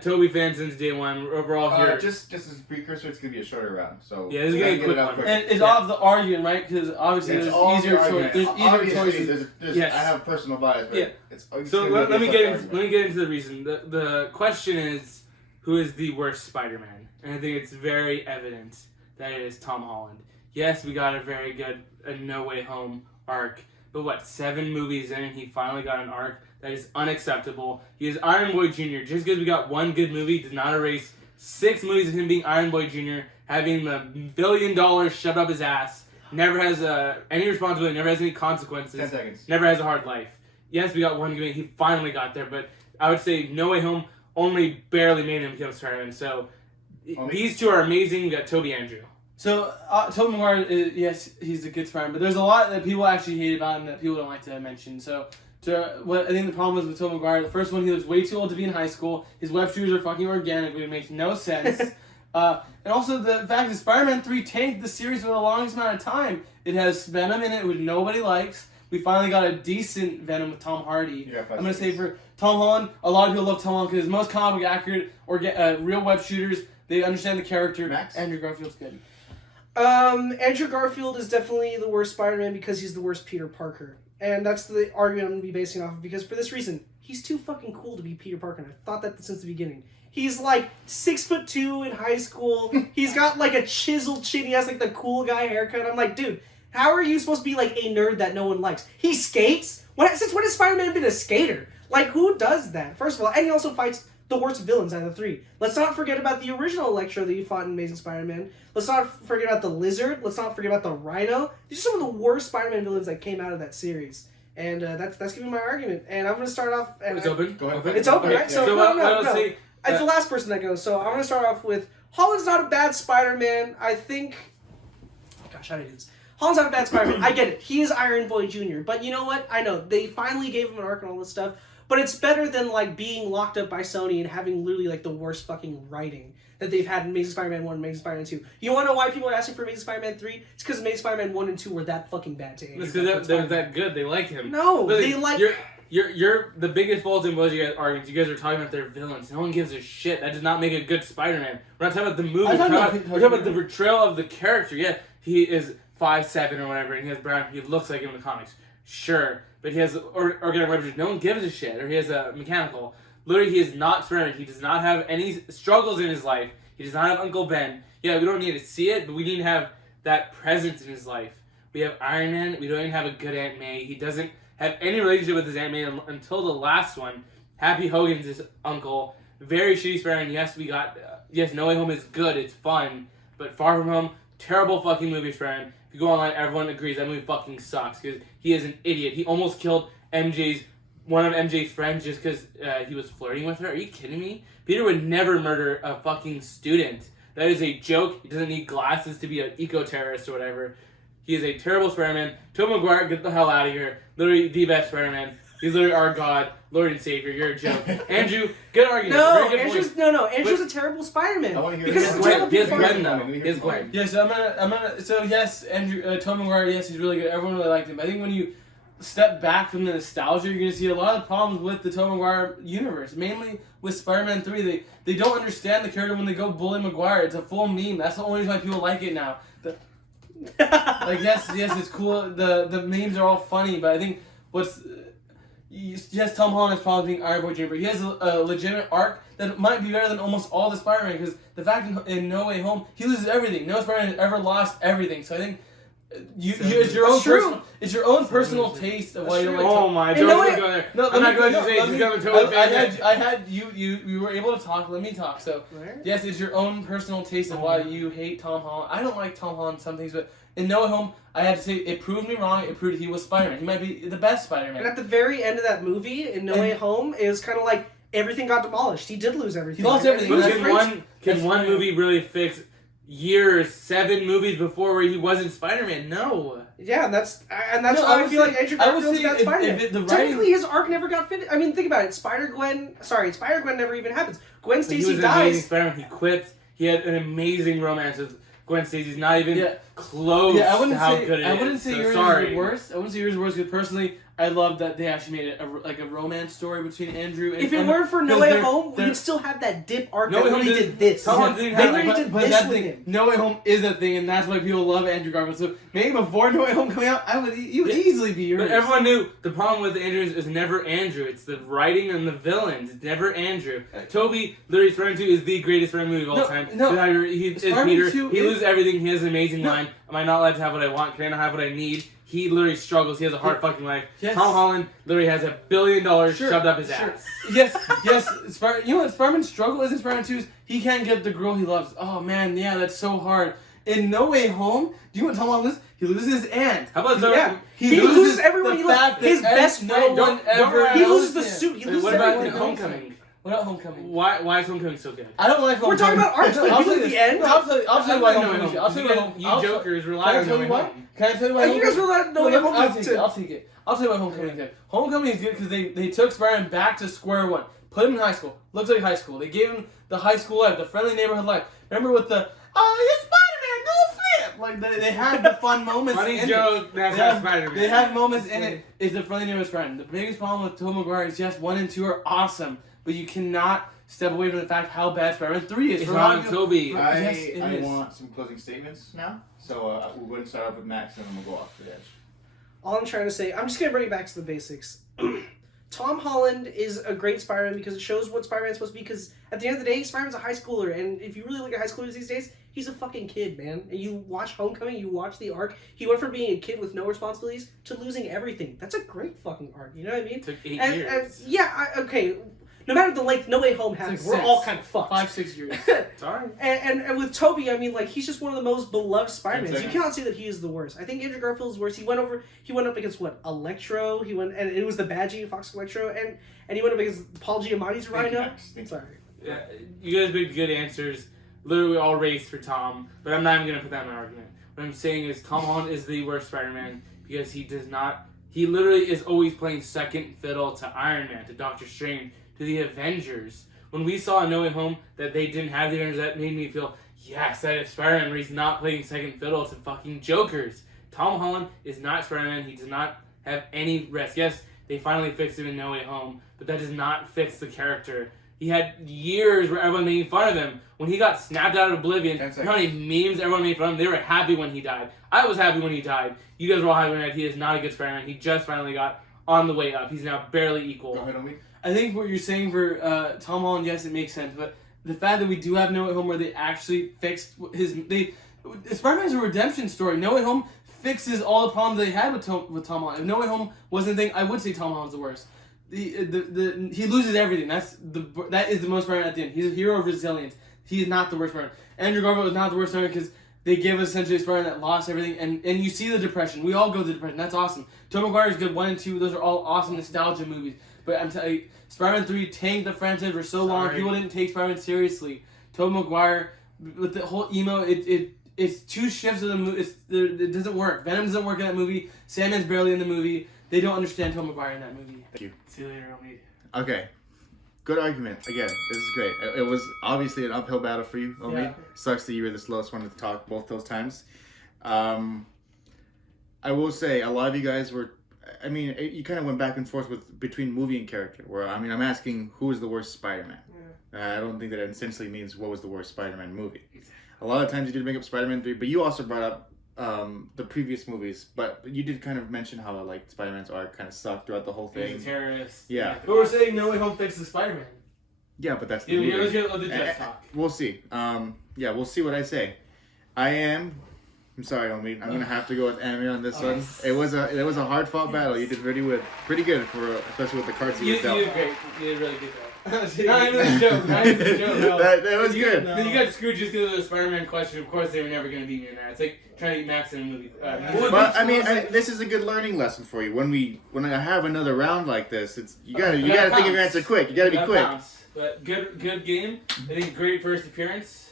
Toby fan since day one. Overall here. Just as a precursor, it's gonna be a shorter round. So yeah, this is gonna be a quick one. And it's off the arguing, right? Because obviously there's easier choices. There's easier choices. Yes. I have personal bias, but it's so let me get into the reason. The question is, who is the worst Spider-Man? And I think it's very evident that it is Tom Holland. Yes, we got a very good No Way Home arc, but 7 movies in, and he finally got an arc that is unacceptable. He is Iron Boy Jr. Just because we got one good movie does not erase 6 movies of him being Iron Boy Jr., having the $1 billion shoved up his ass, never has any responsibility, never has any consequences, 10 seconds. Never has a hard life. Yes, we got one good movie. He finally got there, but I would say No Way Home only barely made him become Spider-Man. So these 2 are amazing. We got Toby Andrew. So, Tobey Maguire, yes, he's a good Spider-Man, but there's a lot that people actually hate about him that people don't like to mention. So, what I think the problem is with Tobey Maguire, the first one, he looks way too old to be in high school. His web shooters are fucking organic, which makes no sense. And also the fact that Spider-Man 3 tanked the series for the longest amount of time. It has Venom in it, which nobody likes. We finally got a decent Venom with Tom Hardy. Yeah, I'm going to say for Tom Holland, a lot of people love Tom Holland because his most comic accurate or real web shooters. They understand the character. Max? Andrew Garfield's good. Andrew Garfield is definitely the worst Spider-Man because he's the worst Peter Parker. And that's the argument I'm going to be basing off of, because for this reason, he's too fucking cool to be Peter Parker, and I've thought that since the beginning. He's like 6'2" in high school. He's got like a chiseled chin. He has like the cool guy haircut. I'm like, dude, how are you supposed to be like a nerd that no one likes? He skates? Since when has Spider-Man been a skater? Like, who does that? First of all, and he also fights the worst villains out of the three. Let's not forget about the original Electro that he fought in Amazing Spider-Man. Let's not forget about the Lizard. Let's not forget about the Rhino. These are some of the worst Spider-Man villains that came out of that series. And that's gonna be my argument. And I'm gonna start off. It's open. Go ahead. It's open, Okay, right? yeah. So no. Say, It's the last person that goes. So I'm gonna start off with Holland's not a bad Spider-Man. I think. Gosh, how do I do this? Holland's not a bad Spider-Man. I get it. He is Iron Boy Jr. But you know what? I know they finally gave him an arc and all this stuff. But it's better than like being locked up by Sony and having literally like the worst fucking writing that they've had in Amazing Spider-Man 1 and Amazing Spider-Man 2. You want to know why people are asking for Amazing Spider-Man 3? It's because Amazing Spider-Man 1 and 2 were that fucking bad to Andrew. it's because they're that good. They like him. No, But they like... You're the biggest fault in both you guys arguments. You guys are talking about their villains. No one gives a shit. That does not make a good Spider-Man. We're not talking about the movie. We're talking about the portrayal of the character. Yeah, he is 5'7" or whatever, and he has brown. He looks like him in the comics. Sure, but he has organic leverage. No one gives a shit. Or he has a mechanical. Literally, he is not Spider-Man. He does not have any struggles in his life. He does not have Uncle Ben. Yeah, we don't need to see it, but we need to have that presence in his life. We have Iron Man. We don't even have a good Aunt May. He doesn't have any relationship with his Aunt May until the last one. Happy Hogan's his uncle. Very shitty Spider-Man. Yes, No Way Home is good. It's fun. But Far From Home, terrible fucking movie, Spider-Man. If you go online, everyone agrees that movie fucking sucks because he is an idiot. He almost killed one of MJ's friends just because he was flirting with her. Are you kidding me? Peter would never murder a fucking student. That is a joke. He doesn't need glasses to be an eco-terrorist or whatever. He is a terrible Spider-Man. Tobey Maguire, get the hell out of here. Literally the best Spider-Man. He's literally our God, Lord and Savior. You're a joke. Andrew, good argument. No, Very good point. Andrew's a terrible Spider-Man. I want to hear Because this. he's a terrible He has Spider-Man. Gwen though. He has Gwen. Yes, I'm gonna. So yes, Andrew, Tom Maguire. Yes, he's really good. Everyone really liked him. I think when you step back from the nostalgia, you're gonna see a lot of problems with the Tom Maguire universe. Mainly with Spider-Man 3, they don't understand the character when they go bully Maguire. It's a full meme. That's the only reason why people like it now. Like yes, it's cool. The memes are all funny, but I think yes, Tom Holland has problems being Iron Boy Jr., but he has a legitimate arc that might be better than almost all the Spider-Man, because the fact in No Way Home, he loses everything. No Spider-Man has ever lost everything. So I think it's your own personal taste of why you don't like. Oh my, And don't go there. No, I'm not going to say it's going to I had you were able to talk. Let me talk. So yes, it's your own personal taste of why you hate Tom Holland. I don't like Tom Holland some things, but in No Way Home, I had to say it proved me wrong. It proved he was Spider-Man. He might be the best Spider-Man. And at the very end of that movie, in No Way Home, it was kind of like everything got demolished. He did lose everything. He lost everything. Can one movie really fix 7 movies before where he wasn't Spider-Man? No. Yeah, and that's No, why I feel like Andrew Garfield's say got if Spider-Man. the writing- Technically, his arc never got finished. I mean, think about it. Spider-Gwen never even happens. Gwen He Stacy was an amazing dies. Spider-Man. He quit. He had an amazing romance with Gwen Stacy. He's not even close Yeah, to how good it is. I wouldn't say So yours sorry. is worse. I wouldn't say yours is worse because personally, I love that they actually made it a romance story between Andrew and. If it weren't for No Way Home, they're- we'd still have that dip arc No that Way Home really did this. Tom Holland didn't They have literally did but this that with thing, him. No Way Home is a thing, and that's why people love Andrew Garfield. So maybe before No Way Home coming out, you would easily be yours. But everyone knew the problem with Andrew is never Andrew. It's the writing and the villains. It's never Andrew. Toby, literally, Spider-Man 2 is the greatest Spider-Man movie of all time. No, He is Spider-Man Peter. 2 He is- loses everything. He has an amazing line. Am I not allowed to have what I want? Can I not have what I need? He literally struggles. He has a hard fucking life. Yes. Tom Holland literally has $1 billion Sure, shoved up his sure. ass. Yes. You know what Spider-Man's struggle is in Spider-Man 2 is he can't get the girl he loves. Oh man, yeah, that's so hard. In No Way Home, do you know what Tom Holland loses? He loses his aunt. How about Yeah. He loses everyone the he loves. fact that His best no friend. one ever. He loses the knows him. suit. He loses What about everyone. Homecoming? What about Homecoming? Why is Homecoming so good? I don't like Homecoming. We're talking about arcs, like, I'll people tell at you the end. this. I'll tell you why Homecoming. I'll tell you why You I'll- jokers Can rely I on tell you No Way why? Home. Can I tell you why? You guys rely on No Way Home. I'll take it. I'll tell you why Homecoming is good. Homecoming is good because they took Spider-Man back to square one. Put him in high school. Looks like high school. They gave him the high school life, the friendly neighborhood life. Remember with the, you're Spider-Man, go flip! Like, they had the fun moments Funny in joke, it. that's They not have- Spider-Man. They have moments in it. Is the friendly neighborhood Spider-Man. The biggest problem with Tobey Maguire is yes, 1 and 2 are awesome, but you cannot step away from the fact how bad Spider-Man 3 is. It's For a lot Ron of and people- Toby. Yes, it I is. want some closing statements now. So we're going to start off with Max, and then we'll go off to the edge. All I'm trying to say, I'm just gonna bring it back to the basics. Tom Holland is a great Spider-Man because it shows what Spider-Man's supposed to be. Because at the end of the day, Spider-Man's a high schooler, and if you really look at high schoolers these days, he's a fucking kid, man. And you watch Homecoming, you watch the arc. He went from being a kid with no responsibilities to losing everything. That's a great fucking arc. You know what I mean? It took 8 And years. yeah, okay. No matter the length, No Way Home happened. It's We're like all 6. kind of fucked. 5-6 years. It's alright. And with Toby, I mean, like, he's just one of the most beloved Spider-Mans. You Exactly. cannot say that he is the worst. I think Andrew Garfield's worst. He went up against what? Electro. And it was the Badgie, Fox Electro, and he went up against Paul Giamatti's Thank you, Rhino. Max. Thank you. Sorry. Yeah, you guys made good answers. Literally all raised for Tom, but I'm not even gonna put that in my argument. What I'm saying is Tom Holland is the worst Spider-Man because he does not. He literally is always playing second fiddle to Iron Man, to Doctor Strange, to the Avengers. When we saw in No Way Home that they didn't have the Avengers, that made me feel, yes, that is Spider-Man, where he's not playing second fiddle to fucking Jokers. Tom Holland is not Spider-Man. He does not have any rest. Yes, they finally fixed him in No Way Home, but that does not fix the character. He had years where everyone made fun of him. When he got snapped out of oblivion, 10 you seconds. know how many memes everyone made fun of him? They were happy when he died. I was happy when he died. You guys were all happy when he died. He is not a good Spider-Man. He just finally got on the way up. He's now barely equal. Go ahead, Omid. I think what you're saying for Tom Holland, yes, it makes sense, but the fact that we do have No Way Home where they actually fixed Spider-Man's a redemption story. No Way Home fixes all the problems they had with Tom Holland. If No Way Home wasn't a thing, I would say Tom Holland's the worst. He loses everything. That is the most Spider-Man at the end. He's a hero of resilience. He is not the worst Spider-Man. Andrew Garfield is not the worst Spider-Man because they give us essentially a Spider-Man that lost everything, and you see the depression. We all go through depression. That's awesome. Tobey Maguire's good 1 and 2. Those are all awesome nostalgia movies. But I'm telling you, Spider-Man 3 tanked the franchise for so long. Sorry. People didn't take Spider-Man seriously. Tobey Maguire with the whole emo, it's 2 shifts of the movie. It doesn't work. Venom doesn't work in that movie. Sandman's barely in the movie. They don't understand Tobey Maguire in that movie. Thank you. See you later, Omid. Okay. Good argument. Again, this is great. It was obviously an uphill battle for you, Omid. Yeah. Sucks that you were the slowest one to talk both those times. I will say, a lot of you guys were... I mean, you kind of went back and forth between movie and character. Where I'm asking who is the worst Spider-Man. I don't think that essentially means what was the worst Spider-Man movie. A lot of times you did bring up Spider-Man 3, but you also brought up the previous movies. But you did kind of mention how like Spider-Man's arc kind of sucked throughout the whole thing. He's a terrorist. Yeah. But we're saying No Way Home fixes Spider-Man. Yeah, but that's the Yeah, movie. let's get the just talk. We'll see. Yeah, we'll see what I say. I'm sorry, Omid. I'm gonna have to go with Amir on this one. It was a hard fought battle. You did pretty good for especially with the cards you You were dealt. did great. You did really good job. Not even a joke. Not even a joke. No. that was good. Then you got screwed just because of the Spider-Man question. Of course, they were never going to beat me in that. It's like trying to beat Max in a movie. But I mean, this is a good learning lesson for you. When I have another round like this, you gotta think of your answer quick. You gotta be quick. But good game. I think great first appearance.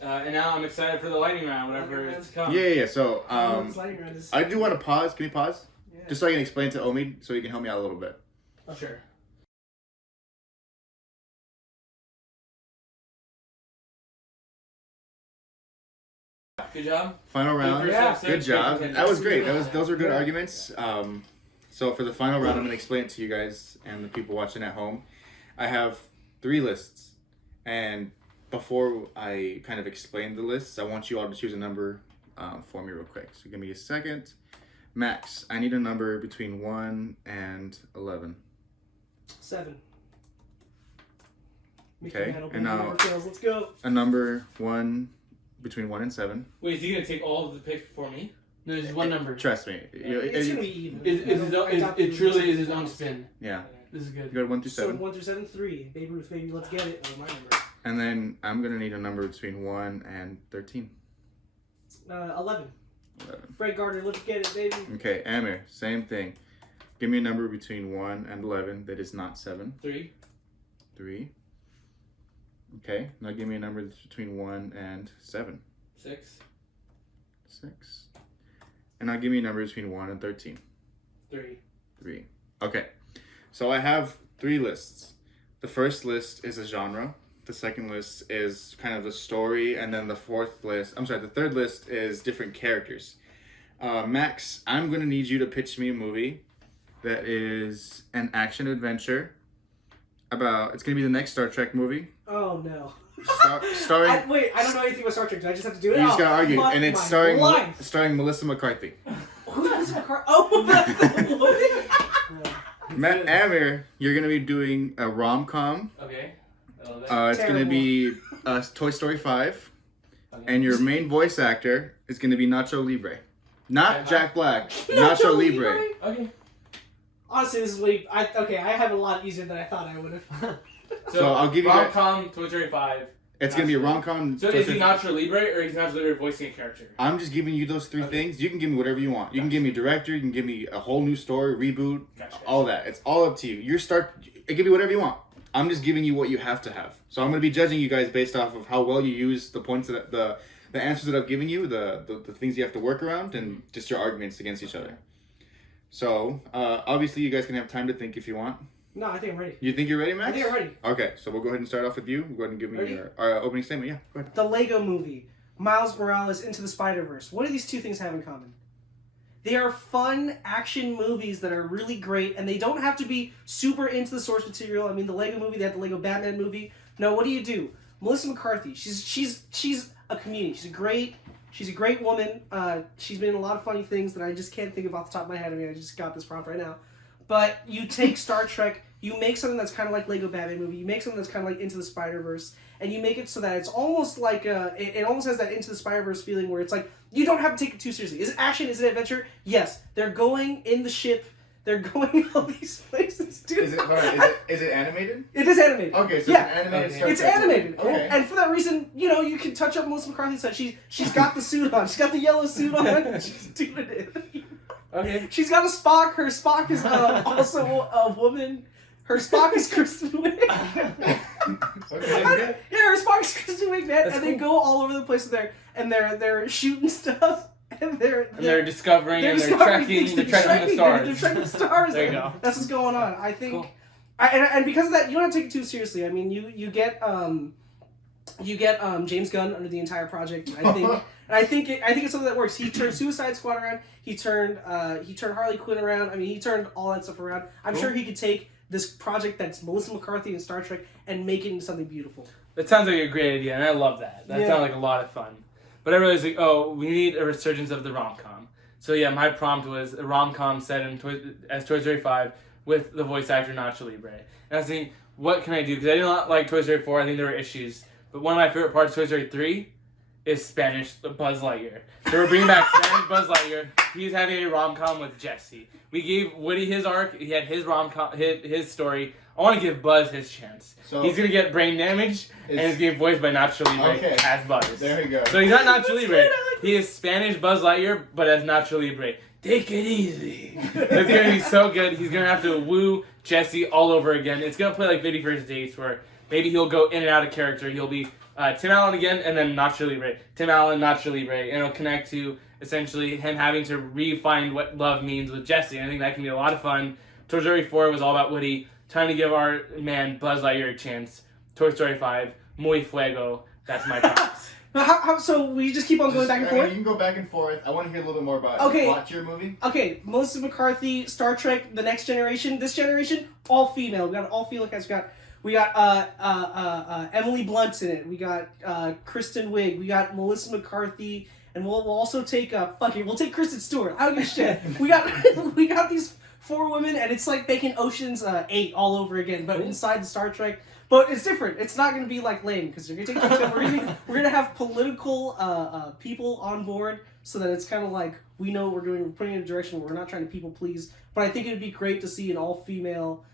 And now I'm excited for the lightning round, whatever is to come. Yeah. So I do want to pause. Can you pause? Yeah. Just so I can explain to Omid, so he can help me out a little bit. Oh, sure. Good job. Final round. Yeah. Good job. That was great. Those were good arguments. So for the final round, I'm gonna explain it to you guys and the people watching at home. I have 3 lists, and before I kind of explain the lists, I want you all to choose a number for me real quick. So give me a second. Max, I need a number between 1 and 11. 7. Okay, and now Let's go. a number between 1 and 7. Wait, is he gonna take all of the picks before me? No, there's one number. Trust me. It's gonna be even. It truly is his own spin. Yeah. This is good. You got 1 through So 7. 1 through 7, 3. Baby Ruth, baby, let's get it. Oh, my number. And then I'm gonna need a number between 1 and 13. 11. 11. Fred Gardner, let's get it, baby. Okay, Amir, same thing. Give me a number between 1 and 11 that is not 7. 3. 3. Okay, now give me a number that's between 1 and 7. 6. 6. And now give me a number between 1 and 13. 3. 3. Okay, so I have 3 lists. The first list is a genre. The second list is kind of the story, and then the third list is different characters. Max, I'm gonna need you to pitch me a movie that is an action adventure, It's gonna be the next Star Trek movie. Oh no. Starring. I don't know anything about Star Trek. Do I just have to do it? You just gotta argue, fuck and it's my starring life. Melissa McCarthy. Who's Melissa McCarthy? Oh, Matt Amir, you're gonna be doing a rom-com. Okay. I love that. It's gonna be Toy Story 5, Okay. and your main voice actor is gonna be Nacho Libre, not Okay. Jack Black. Nacho Libre. Okay. Honestly, this is way. I have it a lot easier than I thought I would have. So I'll give you guys- rom-com, Toy Story 5. It's gonna be a rom-com. So is he Nacho Libre or is Nacho Libre voicing a character? I'm just giving you those three things. You can give me whatever you want. You can give me a director. You can give me a whole new story, reboot, Gotcha. all that. It's all up to you. It can be whatever you want. I'm just giving you what you have to have. So I'm gonna be judging you guys based off of how well you use the points that the answers that I've given you, the things you have to work around, and just your arguments against each other. So obviously you guys can have time to think if you want. No, I think I'm ready. You think you're ready, Max? I think I'm ready. Okay, so we'll go ahead and start off with you. Go ahead and give me Ready? your opening statement. Yeah, go ahead. The Lego Movie, Miles Morales Into the Spider-Verse. What do these two things have in common? They are fun action movies that are really great, and they don't have to be super into the source material. I mean, the Lego Movie, they had the Lego Batman movie. No, what do? Melissa McCarthy, she's a comedian. She's a great woman. She's been in a lot of funny things that I just can't think of off the top of my head. I mean, I just got this prompt right now. But you take Star Trek, you make something that's kind of like Lego Batman movie, you make something that's kind of like Into the Spider-Verse, and you make it so that it's almost like it almost has that Into the Spider-Verse feeling where it's like, you don't have to take it too seriously. Is it action? Is it adventure? Yes. They're going in the ship. They're going all these places, dude. Is it animated? It is animated. Okay, so Yeah. it's an animated. Okay. Star It's Trek movie. animated, Okay. and for that reason, you can touch up Melissa McCarthy's side. She's got the suit on. She's got the yellow suit on. She's doing it. Okay. She's got a Spock. Her Spock is also a woman. Her Spock is Kristen Wiig. Okay. Yeah, her Spock is Kristen Wiig, man. That's And they go all over the place there, and they're shooting stuff, and They're discovering and they're discovering trekking. things. They're trekking the stars. They're trekking the stars. There you go. That's what's going on. I think, Cool. and because of that, you don't have to take it too seriously. I mean, you get James Gunn under the entire project. I think it's something that works. He turned Suicide Squad around. He turned Harley Quinn around. I mean, he turned all that stuff around. I'm sure he could take this project that's Melissa McCarthy and Star Trek and make it into something beautiful. That sounds like a great idea, and I love that. That Yeah. sounds like a lot of fun. But I realized, we need a resurgence of the rom-com. So yeah, my prompt was a rom-com set in as Toy Story 5 with the voice actor Nacho Libre. And I was thinking, what can I do? Because I did not like Toy Story 4. I think there were issues. But one of my favorite parts of Toy Story 3 is Spanish Buzz Lightyear. So we're bringing back Spanish Buzz Lightyear. He's having a rom-com with Jessie. We gave Woody his arc. He had his rom-com, his story. I want to give Buzz his chance. So he's going to get brain damage, and he's being voiced by Nacho Libre Okay. as Buzz. There we go. So he's not Nacho That's Libre. great, I like He is Spanish Buzz Lightyear, but as Nacho Libre. Take it easy. It's going to be so good. He's going to have to woo Jessie all over again. It's going to play like 50 First Dates, where maybe he'll go in and out of character. He'll be Tim Allen again, and then Nacho Libre. Tim Allen, Nacho Libre. And it'll connect to essentially him having to refine what love means with Jessie. And I think that can be a lot of fun. Toy Story 4 was all about Woody. Time to give our man Buzz Lightyear a chance. Toy Story 5, muy fuego. That's my promise. So we just keep on going back and forth? You can go back and forth. I want to hear a little bit more about Okay. the plot to your movie. Okay, Melissa McCarthy, Star Trek, The Next Generation. This generation, all female. We got an all female cast. We got Emily Blunt's in it. We got Kristen Wiig. We got Melissa McCarthy, and we'll also take we'll take Kristen Stewart. I don't give a shit. We got these 4 women, and it's like making Ocean's 8 all over again, but inside the Star Trek. But it's different. It's not going to be like lame because you're going to take we're going to have political people on board so that it's kind of like we know what we're doing. We're putting in a direction where we're not trying to people please. But I think it would be great to see an all female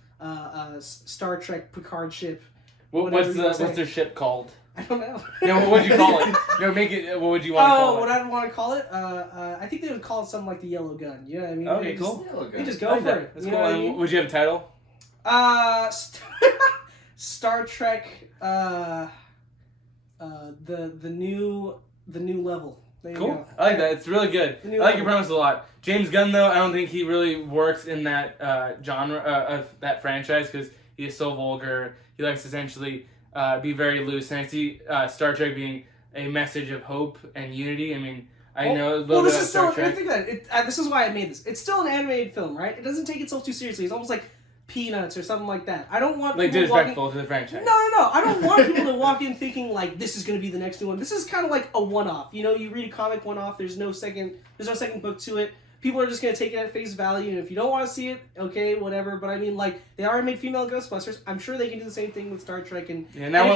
Star Trek Picard ship. What's their ship called? I don't know. No, what would you call it? No, make it. What would you want to call it? What I'd want to call it? I think they would call it something like the Yellow Gun. You know what I mean? Okay, They cool. They just go I like for that. it. That's You cool. know what I And mean? would you have a title? Star Trek. The new level. There you Cool. go. I like that. It's really good. The I new like your level. premise a lot. James Gunn, though, I don't think he really works in that genre of that franchise because he is so vulgar. He likes to essentially be very loose. And I see Star Trek being a message of hope and unity. I mean, I know a little bit this about is Star still. Trek. Think that this is why I made this. It's still an animated film, right? It doesn't take itself too seriously. It's almost like Peanuts or something like that. I don't want Like people walking... disrespectful to the franchise. No. I don't want people to walk in thinking like this is going to be the next new one. This is kind of like a one-off. You know, you read a comic one-off. There's no second book to it. People are just going to take it at face value, and if you don't want to see it, okay, whatever. But I mean, like, they already made female Ghostbusters. I'm sure they can do the same thing with Star Trek. And that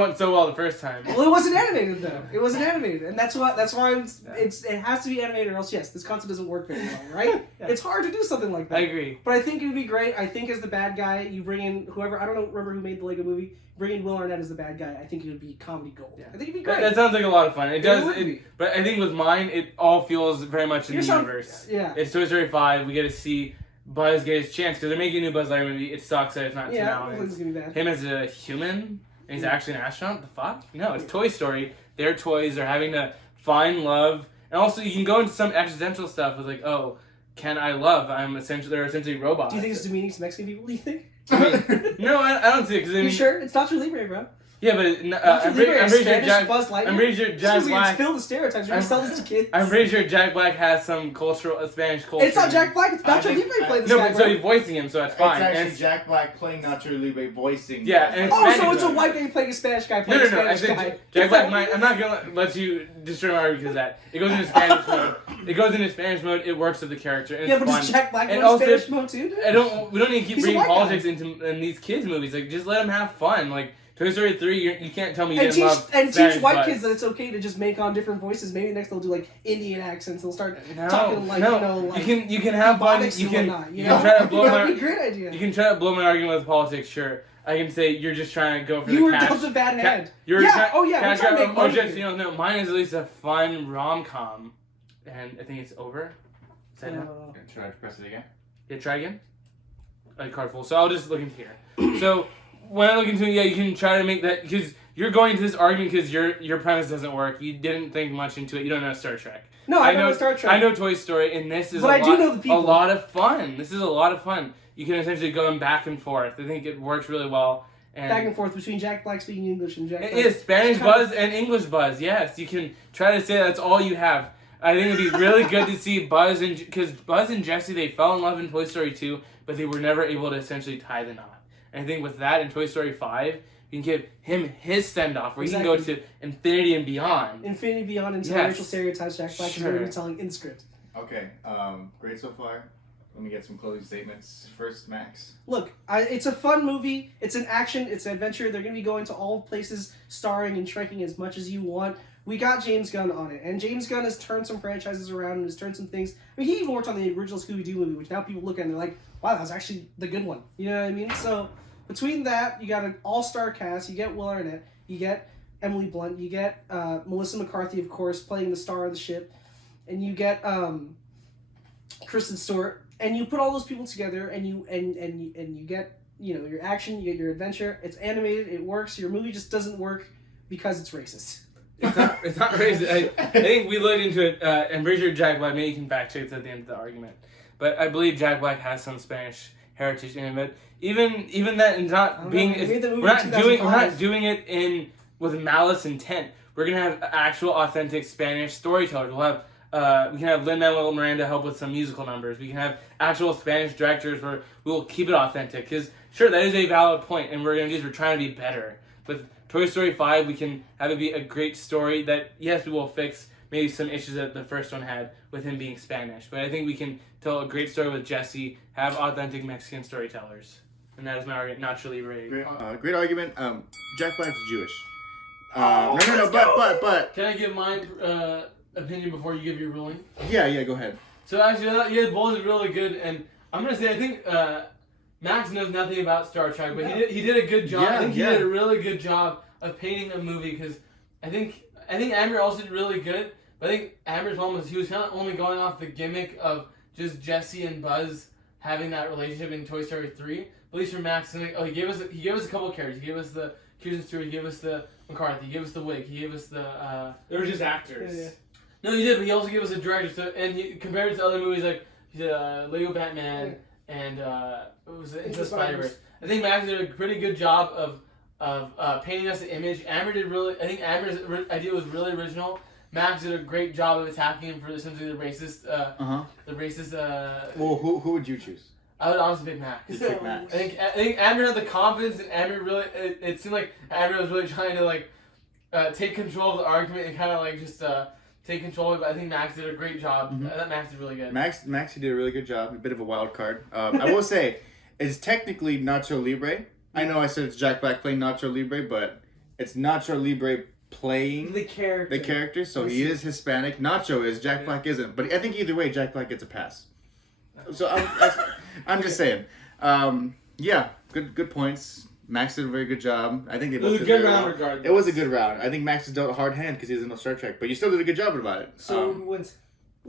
went so well the first time. Well, it wasn't animated though. It wasn't animated, and that's why it has to be animated, or else yes, this concept doesn't work very well, right? Yeah. It's hard to do something like that. I agree. But I think it would be great. I think as the bad guy, you bring in whoever. I don't remember who made the Lego Movie. Bring in Will Arnett as the bad guy. I think it would be comedy gold. Yeah. I think it'd be great. That sounds like a lot of fun. It does. would be. But I think with mine, it all feels very much in the universe. Yeah. It's Toy Story 5. We get to see Buzz get his chance because they're making a new Buzz Lightyear movie. It sucks that it's not Yeah, now. I don't think it's gonna be bad. Him as a human, and he's actually an astronaut. The fuck? No, it's Toy Story. Their toys. They're having to find love, and also you can go into some existential stuff with like, oh, can I love? They're essentially robots. Do you think it's demeaning to Mexican people? Do you think? I mean, no, I don't see it because You sure? It's Nacho Libre, bro. Yeah, but Nacho Libre is Spanish Buzz Lightyear. I'm pretty sure Jack Black. It's filled with stereotypes. We're gonna sell this to kids. I'm pretty sure Jack Black has some Spanish culture. It's not Jack Black. It's Nacho Libre playing this No, guy. but so bro. he's voicing him, so that's fine. It's And actually Jack Black playing Nacho Libre voicing. Yeah, and it's Oh, so Spanish it's a guy. white guy playing a Spanish guy No, playing a no, I Spanish think guy. Jack Black might. I'm not gonna let you destroy my argument because of that. It goes into Spanish mode. It goes into Spanish mode. It works with the character. And Yeah, it's but fun. is Jack Black And in also- Spanish mode too, dude? We don't need to keep He's a bringing white guy. politics in these kids movies. Like, just let them have fun. Like Toy Story 3, you can't tell me you And didn't love teach Spanish white Buzz. kids that it's okay to just make on different voices. Maybe next they'll do like Indian accents. They'll start No, talking like no. you know like you can have fun. robotics You and can whatnot, you know? can try to blow That'd my be a great idea. you can try to blow my argument with politics. Sure, I can say you're just trying to go for You the were cash. dealt a bad hand. You're Yeah, try- oh yeah, we're cash trying to grab. make money just, here. no, mine is at least a fun rom-com, and I think it's over. Is that it? Should I press it again? Yeah, try again. Like card full. So I'll just look into here. So when I look into it, yeah, you can try to make that because you're going to this argument because your premise doesn't work. You didn't think much into it. You don't know Star Trek. No, I know Star Trek. I know Toy Story, and this is But I do know the people. a lot of fun. This is a lot of fun. You can essentially go back and forth. I think it works really well. And Back and forth between Jack Black speaking English and Jack it Black. is Spanish It's kind Buzz and English Buzz. Yes, you can try to say that's all you have. I think it'd be really good to see Buzz and because Buzz and Jessie, they fell in love in Toy Story 2, but they were never able to essentially tie the knot. And I think with that in Toy Story 5, you can give him his send off where he can go to infinity and beyond. Infinity Beyond and Yes. racial stereotypes Jack Black is going to be telling in script. Okay, great so far. Let me get some closing statements. First, Max. Look, it's a fun movie. It's an action. It's an adventure. They're going to be going to all places, starring and trekking as much as you want. We got James Gunn on it, and James Gunn has turned some franchises around and has turned some things. I mean, he even worked on the original Scooby-Doo movie, which now people look at and they're like, wow, that was actually the good one. You know what I mean? So between that, you got an all-star cast. You get Will Arnett. You get Emily Blunt. You get Melissa McCarthy, of course, playing the star of the ship. And you get Kristen Stewart. And you put all those people together, and you get your action, you get your adventure. It's animated, it works. Your movie just doesn't work because it's racist. It's not racist. I think we looked into it, and pretty sure Jack Black, maybe you can fact check this at the end of the argument. But I believe Jack Black has some Spanish heritage in it. But even that, and not being, we're not doing it with malice intent. We're gonna have actual, authentic Spanish storytellers. We'll have. We can have Lin-Manuel Miranda help with some musical numbers. We can have actual Spanish directors where we will keep it authentic. Because, sure, that is a valid point, and we're trying to be better. With Toy Story 5, we can have it be a great story that, yes, we will fix maybe some issues that the first one had with him being Spanish. But I think we can tell a great story with Jessie, have authentic Mexican storytellers. And that is my argument, Nacho Libre. Great argument. Jack Black's Jewish. No, but. Can I give my opinion before you give your ruling? Yeah, go ahead. So actually, yeah, both is really good, and I'm gonna say I think Max knows nothing about Star Trek, but he did a good job. Yeah, I think he did a really good job of painting a movie because I think Amir also did really good, but I think Amir's problem was he was kind of only going off the gimmick of just Jessie and Buzz having that relationship in Toy Story 3. At least for Max, he gave us a couple of characters. He gave us the Kirsten Stewart. He gave us the McCarthy. He gave us the Wig. He gave us the. They were just actors. Yeah. No, he did, but he also gave us a director. So, and he compared it to other movies like he did Lego Batman and what was it? Into the Spider-Verse. I think Max did a pretty good job of painting us the image. Amir did really. I think Amir's idea was really original. Max did a great job of attacking him for essentially the racist. Uh-huh. The racist. Well, who would you choose? I would honestly pick Max. Just pick Max. I think Amir had the confidence, and Amir really. It seemed like Amir was really trying to like take control of the argument and kind of like just take control of it. But I think Max did a great job. Mhm. I thought Max did really good. Max, he did a really good job. A bit of a wild card. I will say, it's technically Nacho Libre. I know I said it's Jack Black playing Nacho Libre, but it's Nacho Libre playing The character. So he is Hispanic. Nacho is. Jack Black isn't. But I think either way, Jack Black gets a pass. So I'm just saying. Yeah, good points. Max did a very good job. I think they It was both a did good very round well. regardless. It was a good round. I think Max has dealt a hard hand because he doesn't know Star Trek, but you still did a good job about it. So who wins?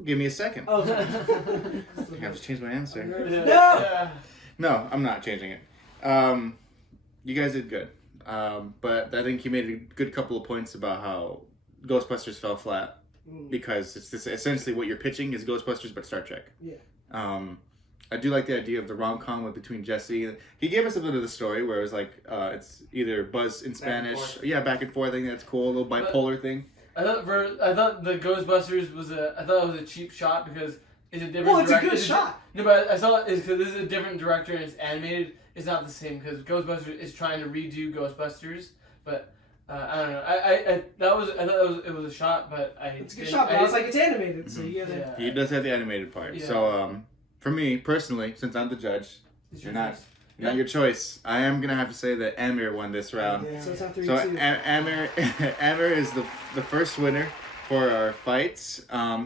Give me a second. Oh. I have to change my answer. Yeah. No! Yeah. No, I'm not changing it. You guys did good. But I think you made a good couple of points about how Ghostbusters fell flat because it's essentially what you're pitching is Ghostbusters but Star Trek. Yeah. I do like the idea of the rom-com with between Jesse. He gave us a bit of the story where it was like it's either Buzz in Spanish, back and forth. I think that's cool, a little bipolar thing. I thought the Ghostbusters was a cheap shot because it's a different. Well, it's a director. good shot. No, but I saw it is because this is a different director and it's animated. It's not the same because Ghostbusters is trying to redo Ghostbusters, but I don't know. I thought it was a shot, but It's a good shot, but I was like, it's animated, so Mhm. you gotta. Yeah. He does have the animated part. Yeah. So for me personally, since I'm the judge, It's you're your not choice. not your choice. I am gonna have to say that Amir won this round. Yeah. So it's not 3-2. So Amir is the first winner for our fights.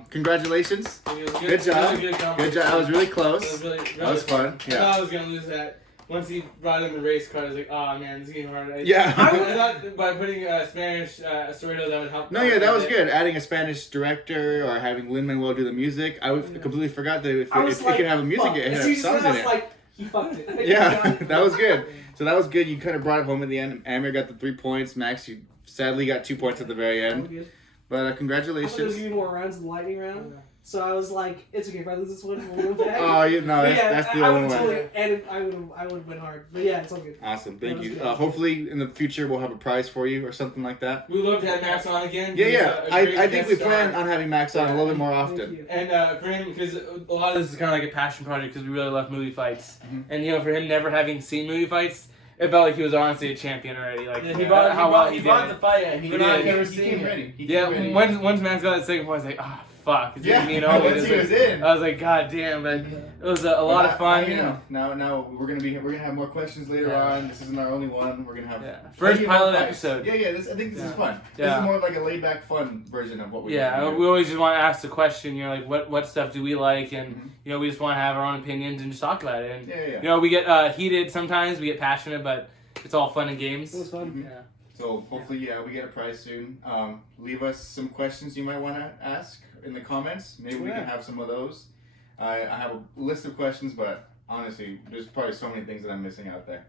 Congratulations. Good job. Good job. That was really close. That was fun. I thought Yeah. I was gonna lose that. Once he brought in the race card, I was like, oh man, this is getting hard. I Yeah. thought by putting Spanish Cerritos that would help. No, yeah, that was good. Adding a Spanish director or having Lin-Manuel do the music. I completely forgot that if I was it like, could have a music, fuck. it As had soon as you songs said in that, I it. was like, he fucked it. Yeah, that was good. So that was good. You kind of brought it home at the end. Amir got the 3 points. Max, you sadly got 2 points at the very That end. was good. But I thought there was congratulations. gonna be more rounds in the lightning round. So I was like, it's okay if I lose this one, we'll go back. Oh, you know, But that's the I only would one. totally, and I would have been hard. But yeah, it's all good. Awesome, That thank was you. good. Hopefully in the future we'll have a prize for you or something like that. We love to have Max on again. Yeah, He's yeah. a great I think we guest plan star. on having Max on a little bit more Thank often. you. And for him, because a lot of this is kind of like a passion project because we really love movie fights. Mhm. And, you know, for him never having seen movie fights, it felt like he was honestly a champion already. Like, Yeah, he well he brought did. the fight, and he But did. I He never came seen it. ready. He Yeah, came ready. once Max got that second point, I was like, oh, fuck. It's Yeah, me and Owen. once he was in. I was like, god damn, but it was a lot of fun. You know, now we're gonna have more questions later Yeah. on. This isn't our only one. We're gonna have Yeah. First plenty more pilot fights. episode. Yeah, yeah. I think this is Yeah. fun. This Yeah. is more like a laid back, fun version of what we. Yeah, normally we do. always just want to ask the question, you know, like what stuff do we like, and Mhm. you know, we just want to have our own opinions and just talk about it. And Yeah. you know, we get heated sometimes, we get passionate, but it's all fun and games. It was fun. Mhm. Yeah. So hopefully, we get a prize soon. Leave us some questions you might want to ask in the comments. Maybe we can have some of those. I have a list of questions, but honestly, there's probably so many things that I'm missing out there.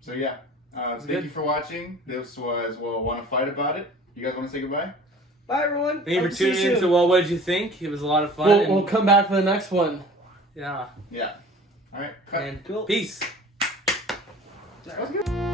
So yeah, thank good. you for watching. This was Want to Fight About It. You guys want to say goodbye? Bye, everyone. Thank you Hope for to see tuning in you to soon. Well, what did you think? It was a lot of fun. and- We'll come back for the next one. yeah. Yeah. All right. Cut. And Cool. peace. That was good.